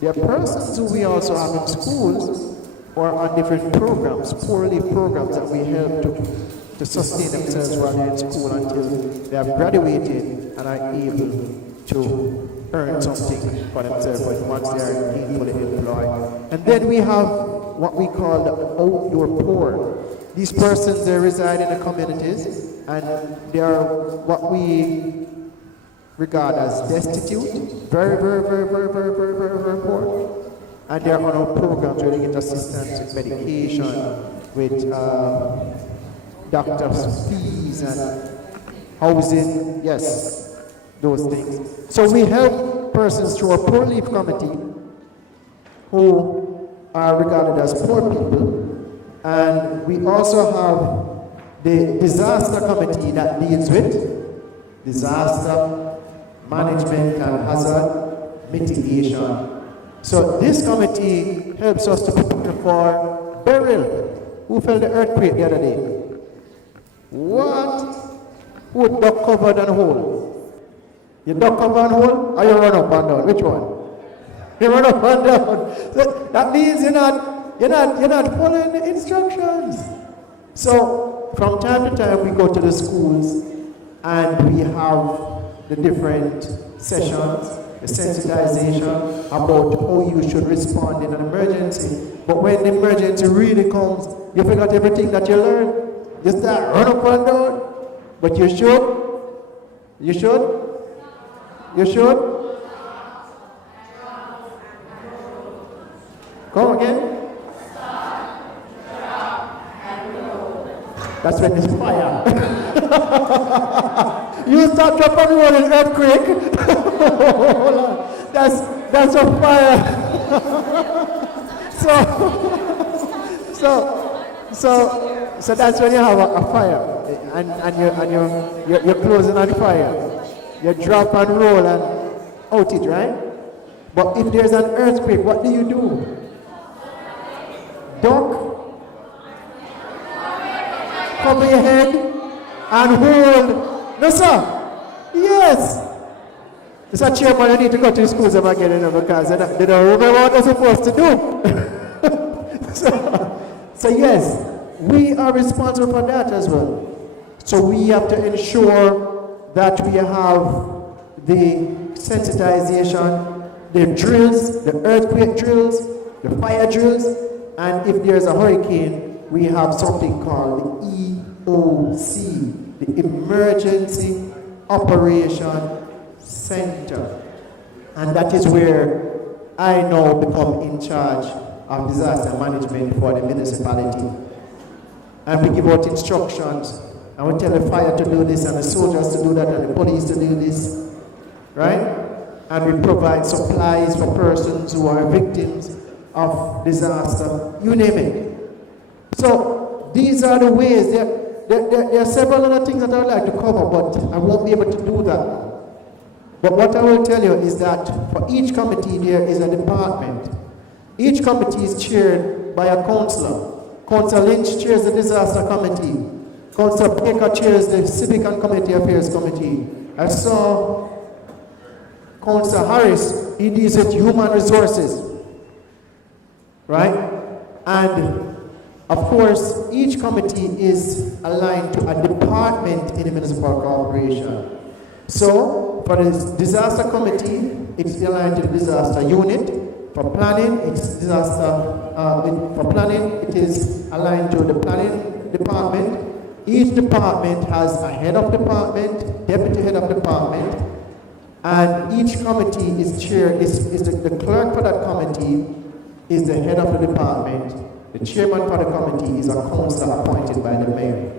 There are persons who we also have in schools or on different programs, poor relief programs that we help to sustain themselves while they're in school until they have graduated and are able to earn something for themselves once they are gainfully employed. And then we have what we call the outdoor poor. These persons, they reside in the communities, and they are what we regard as destitute, very poor. And they are on our programs where they get assistance with medication, with doctor's fees and housing, yes, those things. So we help persons through our poor relief committee who are regarded as poor people. And we also have the disaster committee that deals with disaster management and hazard mitigation. So this committee helps us to prepare for burial. Who felt the earthquake the other day? What? Who duck covered and whole? You duck covered and whole, or you run up and down? Which one? You run up and down. So that means you're not following the instructions. So from time to time we go to the schools and we have the different sessions, the sensitization about how you should respond in an emergency. But when the emergency really comes, you forgot everything that you learned. You start run up and down. But you should. You should. You should. Come again. That's when it's fire. You start drop and roll in earthquake. That's a fire. so that's when you have a fire. and you're closing on fire. You drop and roll and out it, right? But if there's an earthquake, what do you do? Duck, cover your head, and hold. No, sir. Yes. Mr. Chairman, you need to go to the schools again because they don't remember what they're supposed to do. so yes, we are responsible for that as well. So we have to ensure that we have the sensitization, the drills, the earthquake drills, the fire drills, and if there's a hurricane, we have something called the EOC, the Emergency Operation Center. And that is where I now become in charge of disaster management for the municipality. And we give out instructions, and we tell the fire to do this, and the soldiers to do that, and the police to do this, right? And we provide supplies for persons who are victims of disaster, you name it. So these are the ways. There are several other things that I would like to cover, but I won't be able to do that. But what I will tell you is that for each committee there is a department. Each committee is chaired by a councillor. Councillor Lynch chairs the disaster committee. Councillor Baker chairs the civic and community affairs committee. I saw Councillor Harris, he deals with human resources. Right? And of course, each committee is aligned to a department in the municipal corporation. So, for the disaster committee, it's aligned to the disaster unit. For planning, it is aligned to the planning department. Each department has a head of department, deputy head of department, and each committee is chaired. The clerk for that committee is the head of the department. The chairman for the committee is a councillor appointed by the mayor.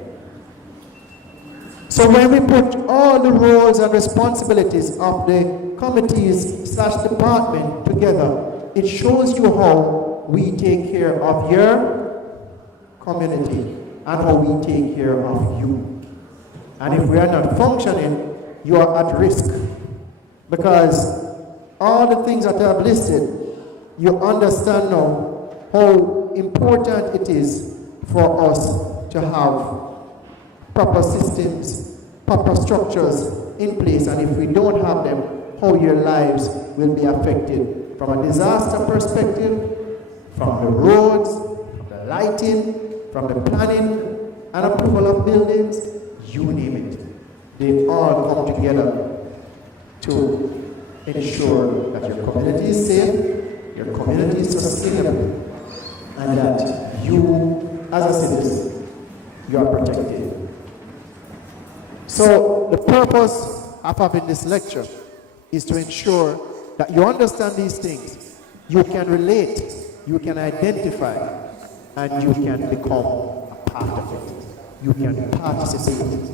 So when we put all the roles and responsibilities of the committees / department together, it shows you how we take care of your community and how we take care of you. And if we are not functioning, you are at risk. Because all the things that I have listed, you understand now how important it is for us to have proper systems, proper structures in place, and if we don't have them, how your lives will be affected from a disaster perspective, from the roads, from the lighting, from the planning and approval of buildings, you name it. They all come together to ensure that your community is safe, your community is sustainable, and that you, as a citizen, you are protected. So the purpose of having this lecture is to ensure that you understand these things, you can relate, you can identify, and you can become a part of it. You can participate.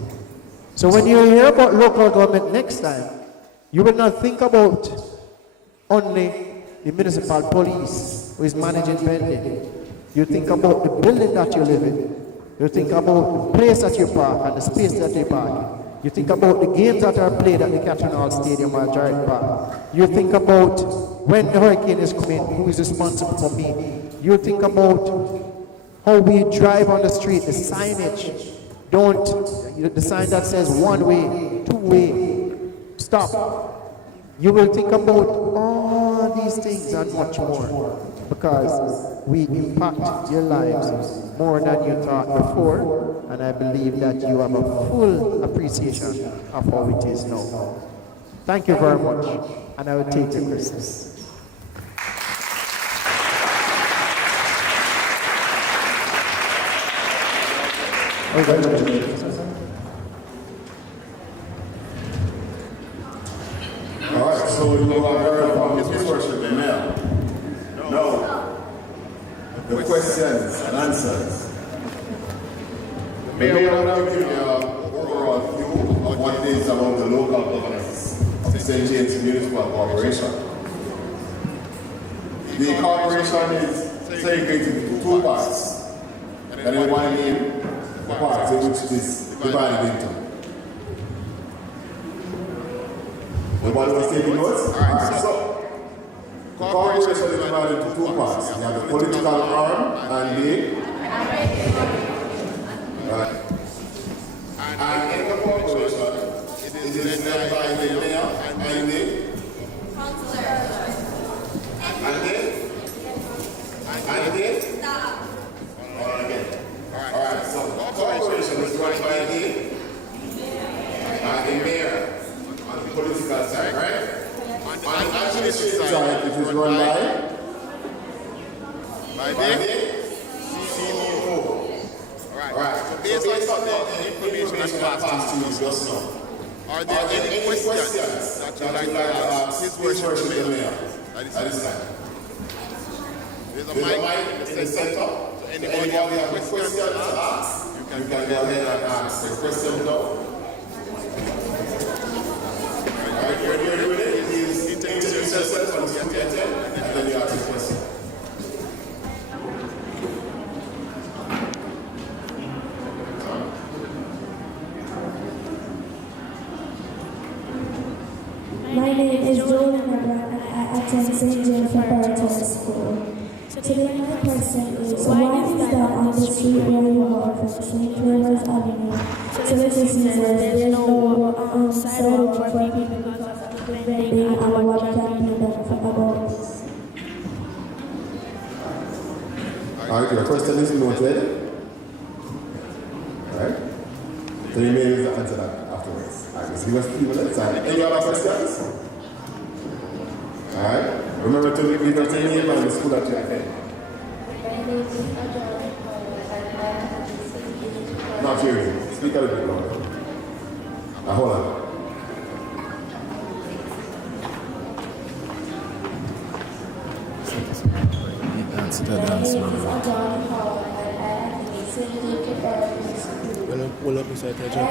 So when you hear about local government next time, you will not think about only the municipal police who is managing vending. You think about the building that you live in. You think about the place that you park and the space that you park. You think about the games that are played at the Catherine Hall Stadium or Giant Park. You think about when the hurricane is coming, who is responsible for me. You think about how we drive on the street, the signage. The sign that says one way, two way, stop. You will think about all these things and much more, because we impact your lives more than you thought before, and I believe that you have a full appreciation of how it is now. Thank you very much, and I will take your questions. All right, so we go on his worship, the mayor. No. The questions and answers. The mayor will now give you an overall view of what it is about the local governance of the St. James Municipal Corporation. The corporation is segregated into two parts. And then one name, the part which is divided into. Nobody was taking notes? Alright, so the corporation is divided into two parts. You have the political arm and the and in the corporation, it is led by the mayor and the staff. Alright, so the corporation is run by the mayor on the political side, right? On the administrative side, it is run by the CEO. Alright, so based on the information that passed to you just now, are there any questions that you'd like to ask His Worship the Mayor at this time? There's a mic in the center, so anybody have questions to ask, you can go ahead and ask the question now. Alright, you're ready with it? Please introduce yourself and then you ask the question. My name is Vernon and I attend St. James Preparatory School. Today my question is, why is that on the street where you are from St. Clair's Avenue to Little Caesars, there's no sidewalk for people because of the vending and what can be done about this? Alright, your question is noted. Alright. So you may answer that afterwards. Alright, just give us 3 minutes. Any other questions? Alright. Remember to leave your name and the school that you attend. Not hearing. Speak a little bit louder. Hold on. Pull up beside the job.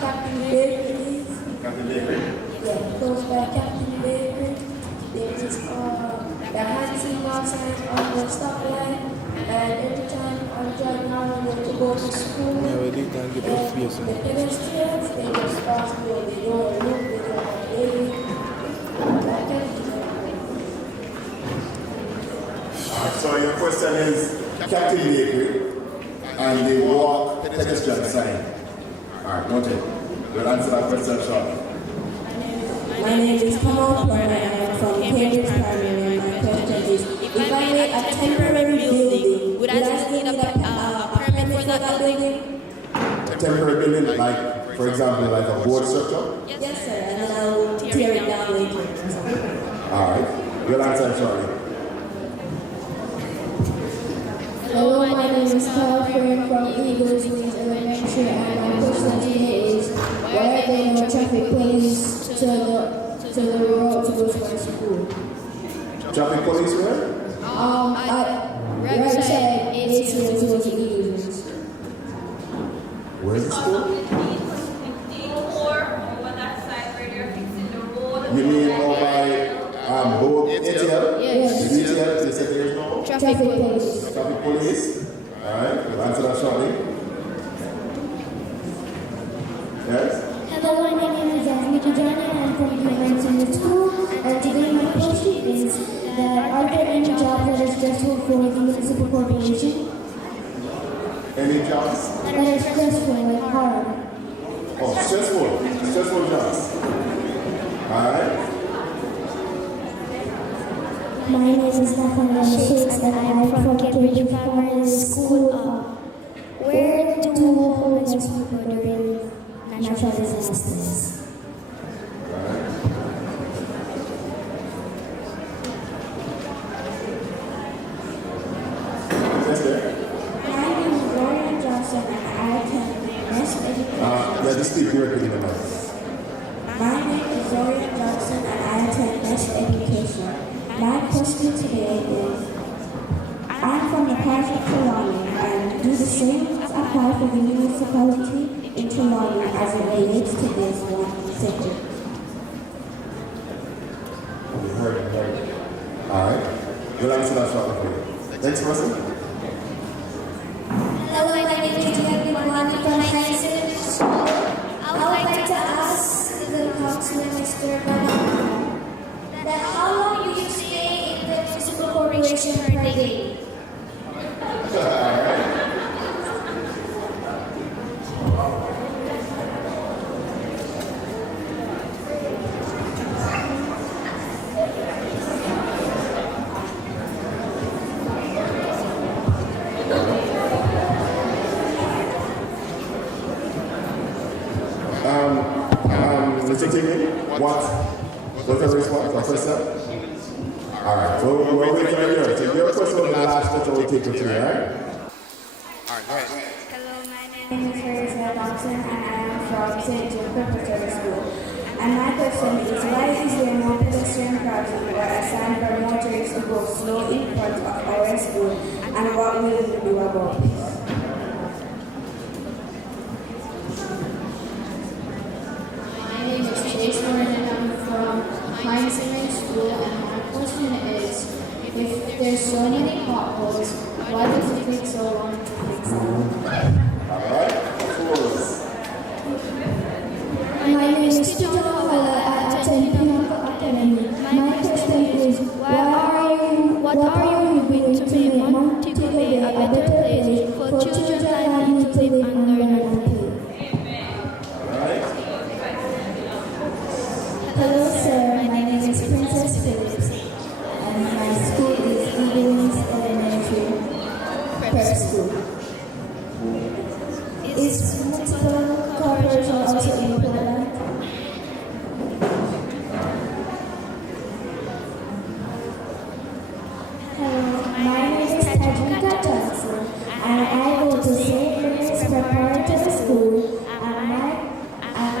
Captain Bakery. Captain Bakery? Yeah, close by Captain Bakery. There's the hunting outside on the stoplight. And every time I'm driving out to go to school, Yeah, we did not get the face. the pedestrians, they just pass me, they don't look, they don't behave. Like So your question is Captain Bakery and the walk pedestrian sign. Alright, noted. We'll answer that question shortly. My name is Kamal Purna and I'm from Cambridge Primary and my question is, if I made a temporary building, would I still need a permit for that building? A temporary building, like, for example, like a board structure? Yes, sir, and then I'll tear it down later. Alright, we'll answer it shortly. Hello, my name is Carl Fern from Eagles Wings Elementary, and my question today is, why are there no traffic police to the road to go to my school? Traffic police where? At right side, 18 to Eagles Wings. Where's the school? Or over that side where they're fixing the road. You mean over by both ATL? Yes. The ATL, they said there's no Traffic police. traffic police. Alright, we'll answer that shortly. Yes? Hello, my name is Jasmine Johnny and I'm from the Municipal School. And today my question is that are there any jobs that are stressful for the municipal corporation? Any jobs? That are stressful, like hard. Oh, stressful jobs. Alright. My name is Nathaniel Shakes and I'm from Cambridge Primary School. Where do homeless people during natural disasters? Yes, sir. My name is Gloria Johnson and I attend Best Education. Yeah, just speak directly in the mic. My name is Gloria Johnson and I attend Best Education. My question today is, I'm from the parish of Trelawney and do the same apply for the municipality in Trelawney as it relates to this one sector? You heard it. Alright. We'll answer that shortly for you. Thanks, Russell. Hello, my name is Tia Mr. Tingin, what's the response? What's the step? All right, so we're waiting for yours. If your question will be the last, that's what we'll take it to, all right? All right, go ahead. Hello, my name is Vernon Thompson, and I am from St. James Preparatory School. And my question is, why is there no pedestrian crossing or a sign for motorists to go slow in front of our school, and what will we do about this? My name is Chase Vernon and I'm from Municipal School, and my question is, if there's so many potholes, why does it take so long to fix them? All right, of course. My name is Tito Fala. I attend Pinnacle Academy. My question is, what are you doing to make Montego Bay a better place for children like me to live and learn and play? Hello, sir. My name is Princess Phillips, and my school is Eden's Elementary Prep School. Is municipal corporation also important? Hello, my name is Tajika Johnson, and I go to St. Mary's Preparatory School, and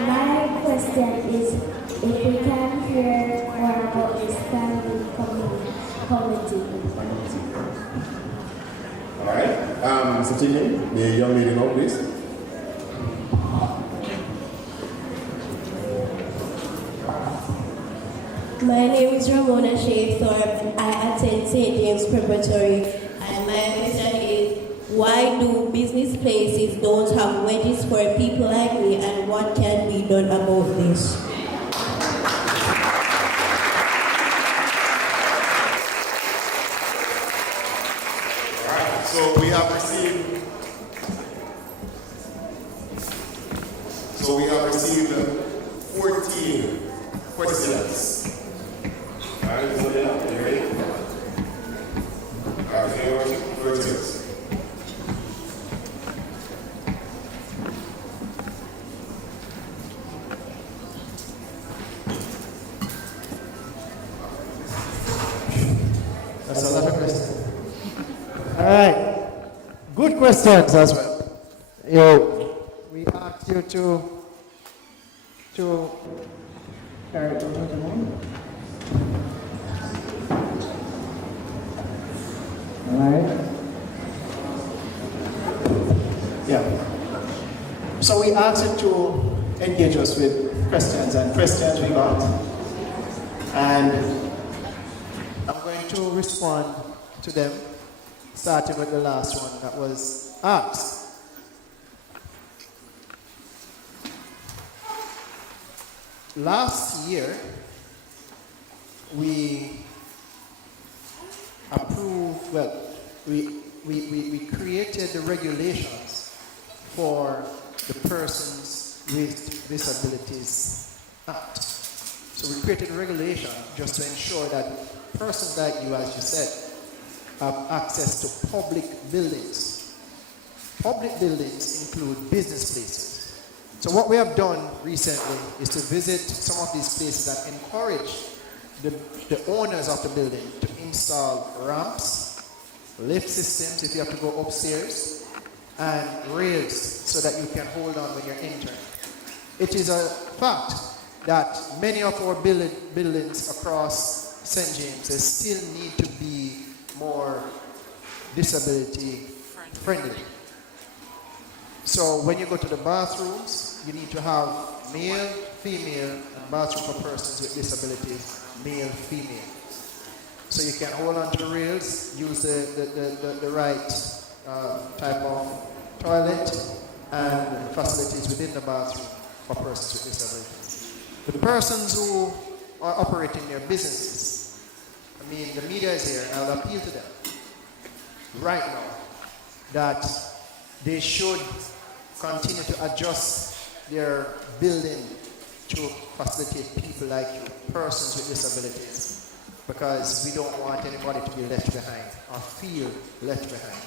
my question is, if we can hear more about this family committee. All right, Mr. Tingin, the young lady now, please. My name is Ramona Shea Thorpe. I attend St. James Preparatory, and my question is, why do business places don't have wedges for people like me, and what can be done about this? So we have received 14 questions. All right, so yeah, you ready? All right, so your worship, first yours. That's a lot of questions. All right. Good questions as well. We asked you to carry on. All right. Yeah. So we asked you to engage us with questions, and questions we got. And I'm going to respond to them, starting with the last one that was asked. Last year, we created the regulations for the Persons with Disabilities Act. So we created a regulation just to ensure that persons like you, as you said, have access to public buildings. Public buildings include business places. So what we have done recently is to visit some of these places and encourage the owners of the building to install ramps, lift systems if you have to go upstairs, and rails so that you can hold on when you're entering. It is a fact that many of our buildings across St. James's still need to be more disability friendly. So when you go to the bathrooms, you need to have male, female, and bathroom for persons with disabilities, male, female. So you can hold on to the rails, use the right type of toilet and facilities within the bathroom for persons with disabilities. The persons who are operating their businesses, I mean, the media is here, and I'll appeal to them right now that they should continue to adjust their building to facilitate people like you, persons with disabilities, because we don't want anybody to be left behind or feel left behind.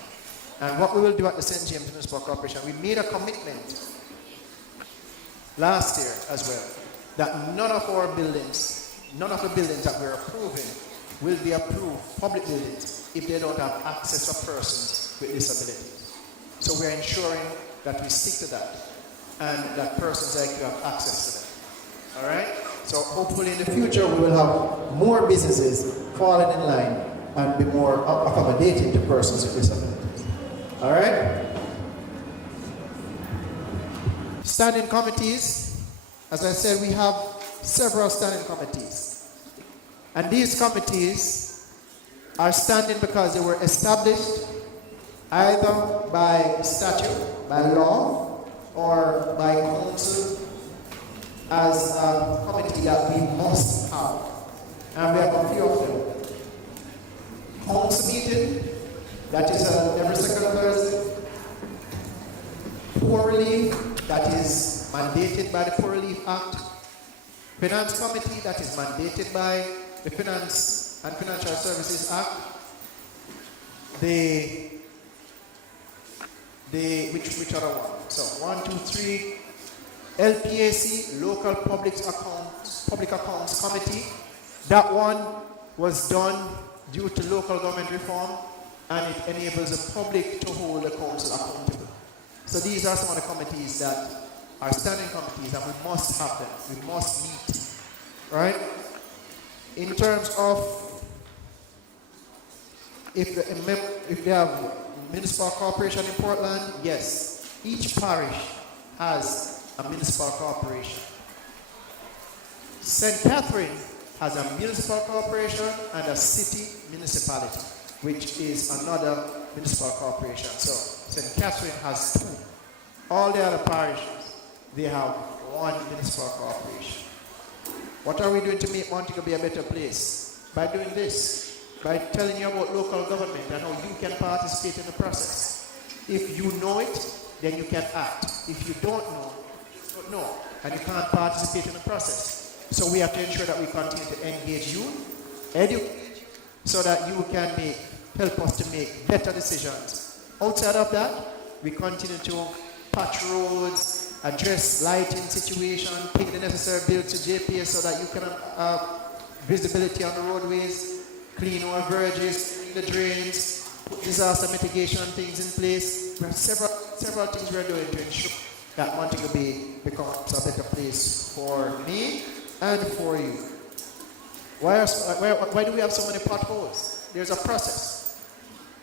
And what we will do at the St. James Municipal Corporation, we made a commitment last year as well that none of our buildings, none of the buildings that we're approving will be approved public buildings if they don't have access for persons with disabilities. So we're ensuring that we stick to that and that persons like you have access to them. All right? So hopefully in the future we will have more businesses falling in line and be more accommodating to persons with disabilities. All right? Standing committees. As I said, we have several standing committees. And these committees are standing because they were established either by statute, by law, or by council as a committee that we must have. And we have a few of them. Council meeting, that is every second Thursday. Poor relief, that is mandated by the Poor Relief Act. Finance committee, that is mandated by the Finance and Financial Services Act. Which other one? So 1, 2, 3. LPAC, Local Public Accounts Committee. That one was done due to local government reform, and it enables the public to hold the council accountable. So these are some of the committees that are standing committees, and we must have them. We must meet. Right? In terms of if they have municipal corporation in Portland, yes, each parish has a municipal corporation. St. Catherine has a municipal corporation and a city municipality, which is another municipal corporation. So St. Catherine has 2. All the other parishes, they have 1 municipal corporation. What are we doing to make Montego Bay a better place? By doing this, by telling you about local government and how you can participate in the process. If you know it, then you can act. If you don't know, you don't know, and you can't participate in the process. So we have to ensure that we continue to engage you, educate you, so that you can help us to make better decisions. Outside of that, we continue to patch roads, address lighting situation, pay the necessary bills to JPS so that you can have visibility on the roadways, clean our verges, clean the drains, put disaster mitigation things in place. We have several things we're doing to ensure that Montego Bay becomes a better place for me and for you. Why do we have so many potholes? There's a process.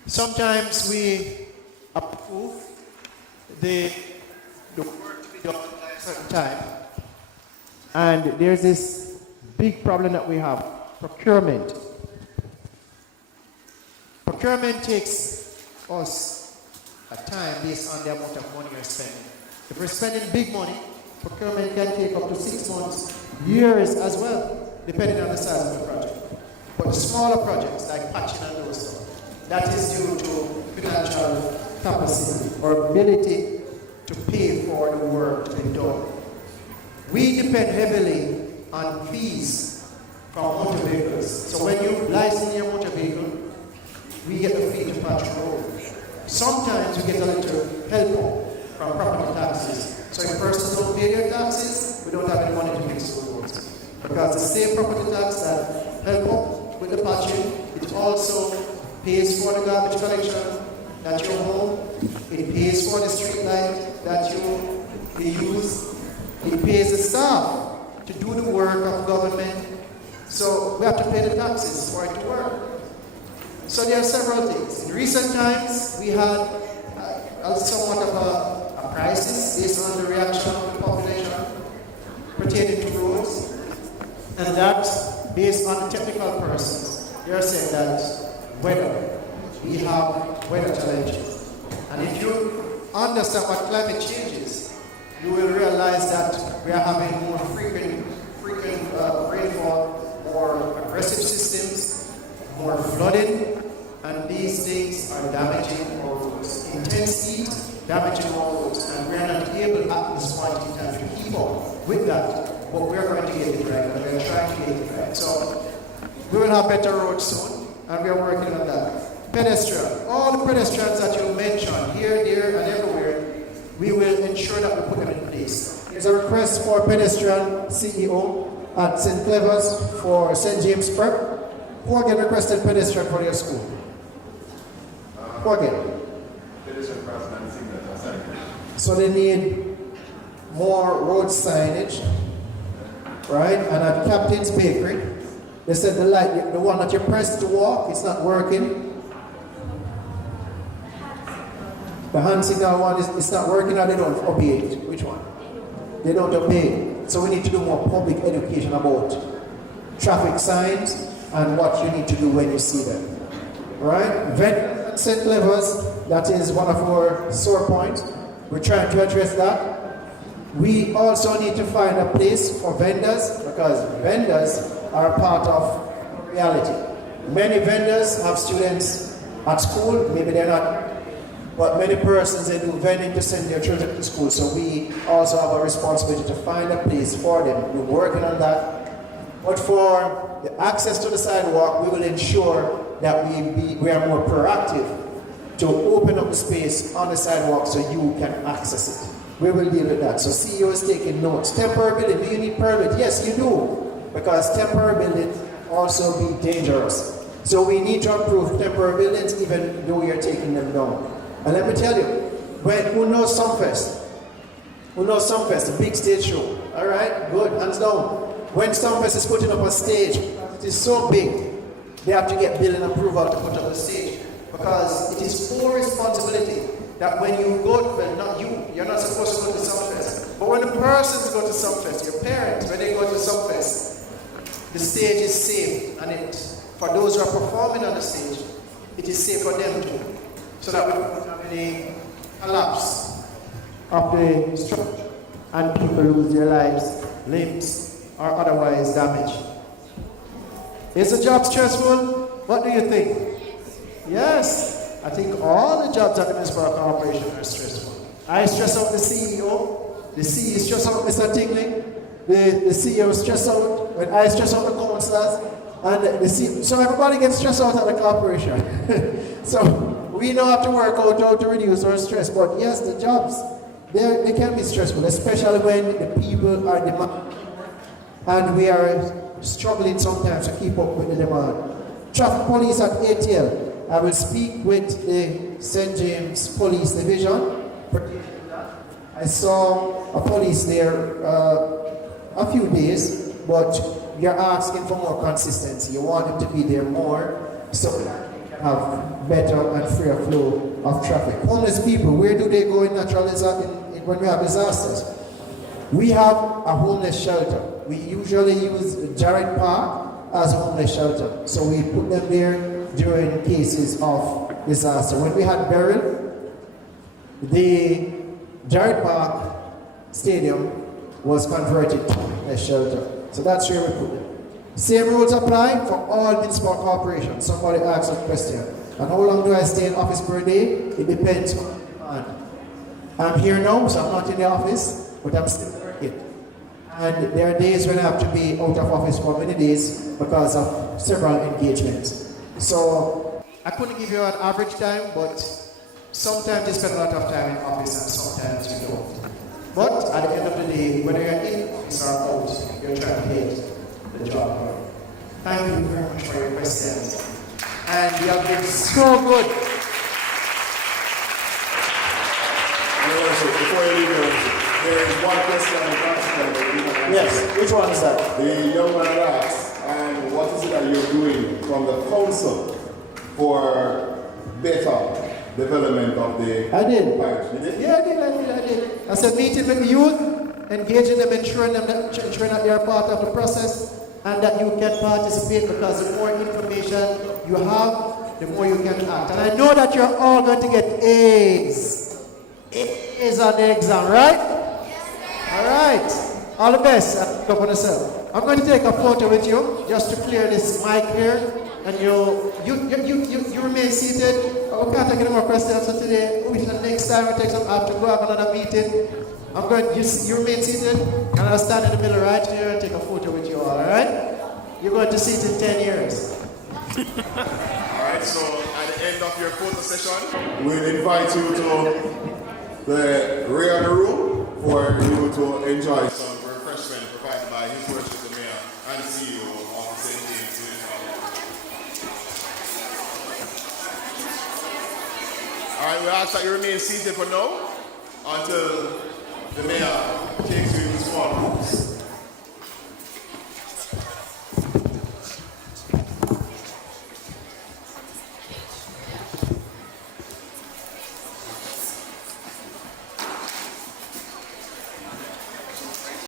Sometimes we approve the work to be done at a certain time, and there's this big problem that we have: procurement. Procurement takes us a time based on the amount of money we're spending. If we're spending big money, procurement can take up to 6 months, years as well, depending on the size of the project. But the smaller projects, like patching and those stuff, that is due to financial capacity or ability to pay for the work to be done. We depend heavily on fees from motor vehicles. So when you license your motor vehicle, we get the fee to patch the road. Sometimes we get a little help from property taxes. So if persons don't pay their taxes, we don't have any money to fix the roads. Because the same property tax that help with the patching, it also pays for the garbage collection that you home, it pays for the street light that you use, it pays the staff to do the work of government. So we have to pay the taxes for it to work. So there are several things. In recent times, we had somewhat of a crisis based on the reaction of the population pertaining to roads, and that's based on the technical persons. They are saying that we have weather challenges. And if you understand what climate change is, you will realize that we are having more frequent rainfall, more aggressive systems, more flooding, and these things are damaging our roads. Intense heat, damaging our roads, and we are not able at this point in time to keep up with that. But we are going to get it right, and we are trying to get it right. So we will have better roads soon, and we are working on that. Pedestrian, all the pedestrians that you mentioned here, there, and everywhere, we will ensure that we put them in place. There's a request for pedestrian CEO at St. Clever's for St. James Prep. Who again requested pedestrian for their school? Who again? Pedestrian crossing signal. So they need more road signage, right? And at Captain's Bakery, they said the light, the one that you press to walk, it's not working. The hand signal one it's not working, or they don't obey it. Which one? They don't obey it. So we need to do more public education about traffic signs and what you need to do when you see them. Right? Vernon St. Clever's, that is one of our sore points. We're trying to address that. We also need to find a place for vendors, because vendors are part of reality. Many vendors have students at school, maybe they're not, but many persons, they do vending to send their children to school. So we also have a responsibility to find a place for them. We're working on that. But for the access to the sidewalk, we will ensure that we are more proactive to open up the space on the sidewalk so you can access it. We will deal with that. So CEO is taking notes. Temporary building, do you need permit? Yes, you do. Because temporary buildings also be dangerous. So we need to approve temporary buildings even though we are taking them down. And let me tell you, who knows Sumfest? Who knows Sumfest, a big stage show? All right, good, hands down. When Sumfest is putting up a stage, it is so big, they have to get building approval to put up the stage. Because it is our responsibility that when you go, well, not you, you're not supposed to go to Sumfest. But when the persons go to Sumfest, your parents, when they go to Sumfest, the stage is safe. And for those who are performing on the stage, it is safe for them too. So that we don't have any collapse of the structure and people lose their lives, limbs, or otherwise damaged. Is the job stressful? What do you think? Yes. I think all the jobs at the Municipal Corporation are stressful. I stress out the CEO, the CEO stress out Mr. Tingley, the CEO stress out, when I stress out the councillors, and the CEO. So everybody gets stressed out at the corporation. So we don't have to work out how to reduce our stress, but yes, the jobs, they can be stressful, especially when the people are demanding, and we are struggling sometimes to keep up with the demand. Traffic police at ATL. I will speak with the St. James Police Division. I saw a police there a few days, but you're asking for more consistency. You want them to be there more so that we can have better and freer flow of traffic. Homeless people, where do they go in natural when we have disasters? We have a homeless shelter. We usually use Jared Park as a homeless shelter. So we put them there during cases of disaster. When we had Beryl, the Jared Park Stadium was converted to a shelter. So that's where we put them. Same rules apply for all municipal corporations. Somebody asked a question. And how long do I stay in office per day? It depends on the demand. I'm here now, so I'm not in the office, but I'm still working. And there are days when I have to be out of office for many days because of several engagements. So I couldn't give you an average time, but sometimes you spend a lot of time in office and sometimes you don't. But at the end of the day, whether you're in office or out, you're trying to get the job done. Thank you very much for your questions. And you have been so good. Before you leave, there is one question on the council. Yes, which one is that? The young man asked, and what is it that you're doing from the council for better development of the parish? You did? Yeah, I did. I said meeting with the youth, engaging them, ensuring that they are part of the process and that you can participate, because the more information you have, the more you can act. And I know that you're all going to get A's. A's on the exam, right? All right. All the best. Go for yourself. I'm going to take a photo with you just to clear this mic here. And you remain seated. We can't take any more questions for today. The next time I have to go have another meeting. You remain seated, and I'll stand in the middle right here and take a photo with you all right? You're going to see it in 10 years. Alright, so at the end of your photo session, we'll invite you to the rear of the room for you to enjoy some refreshment provided by His Worship the Mayor and CEO of the St. James Municipal. All right, we ask that you remain seated for now until the Mayor takes you in small groups.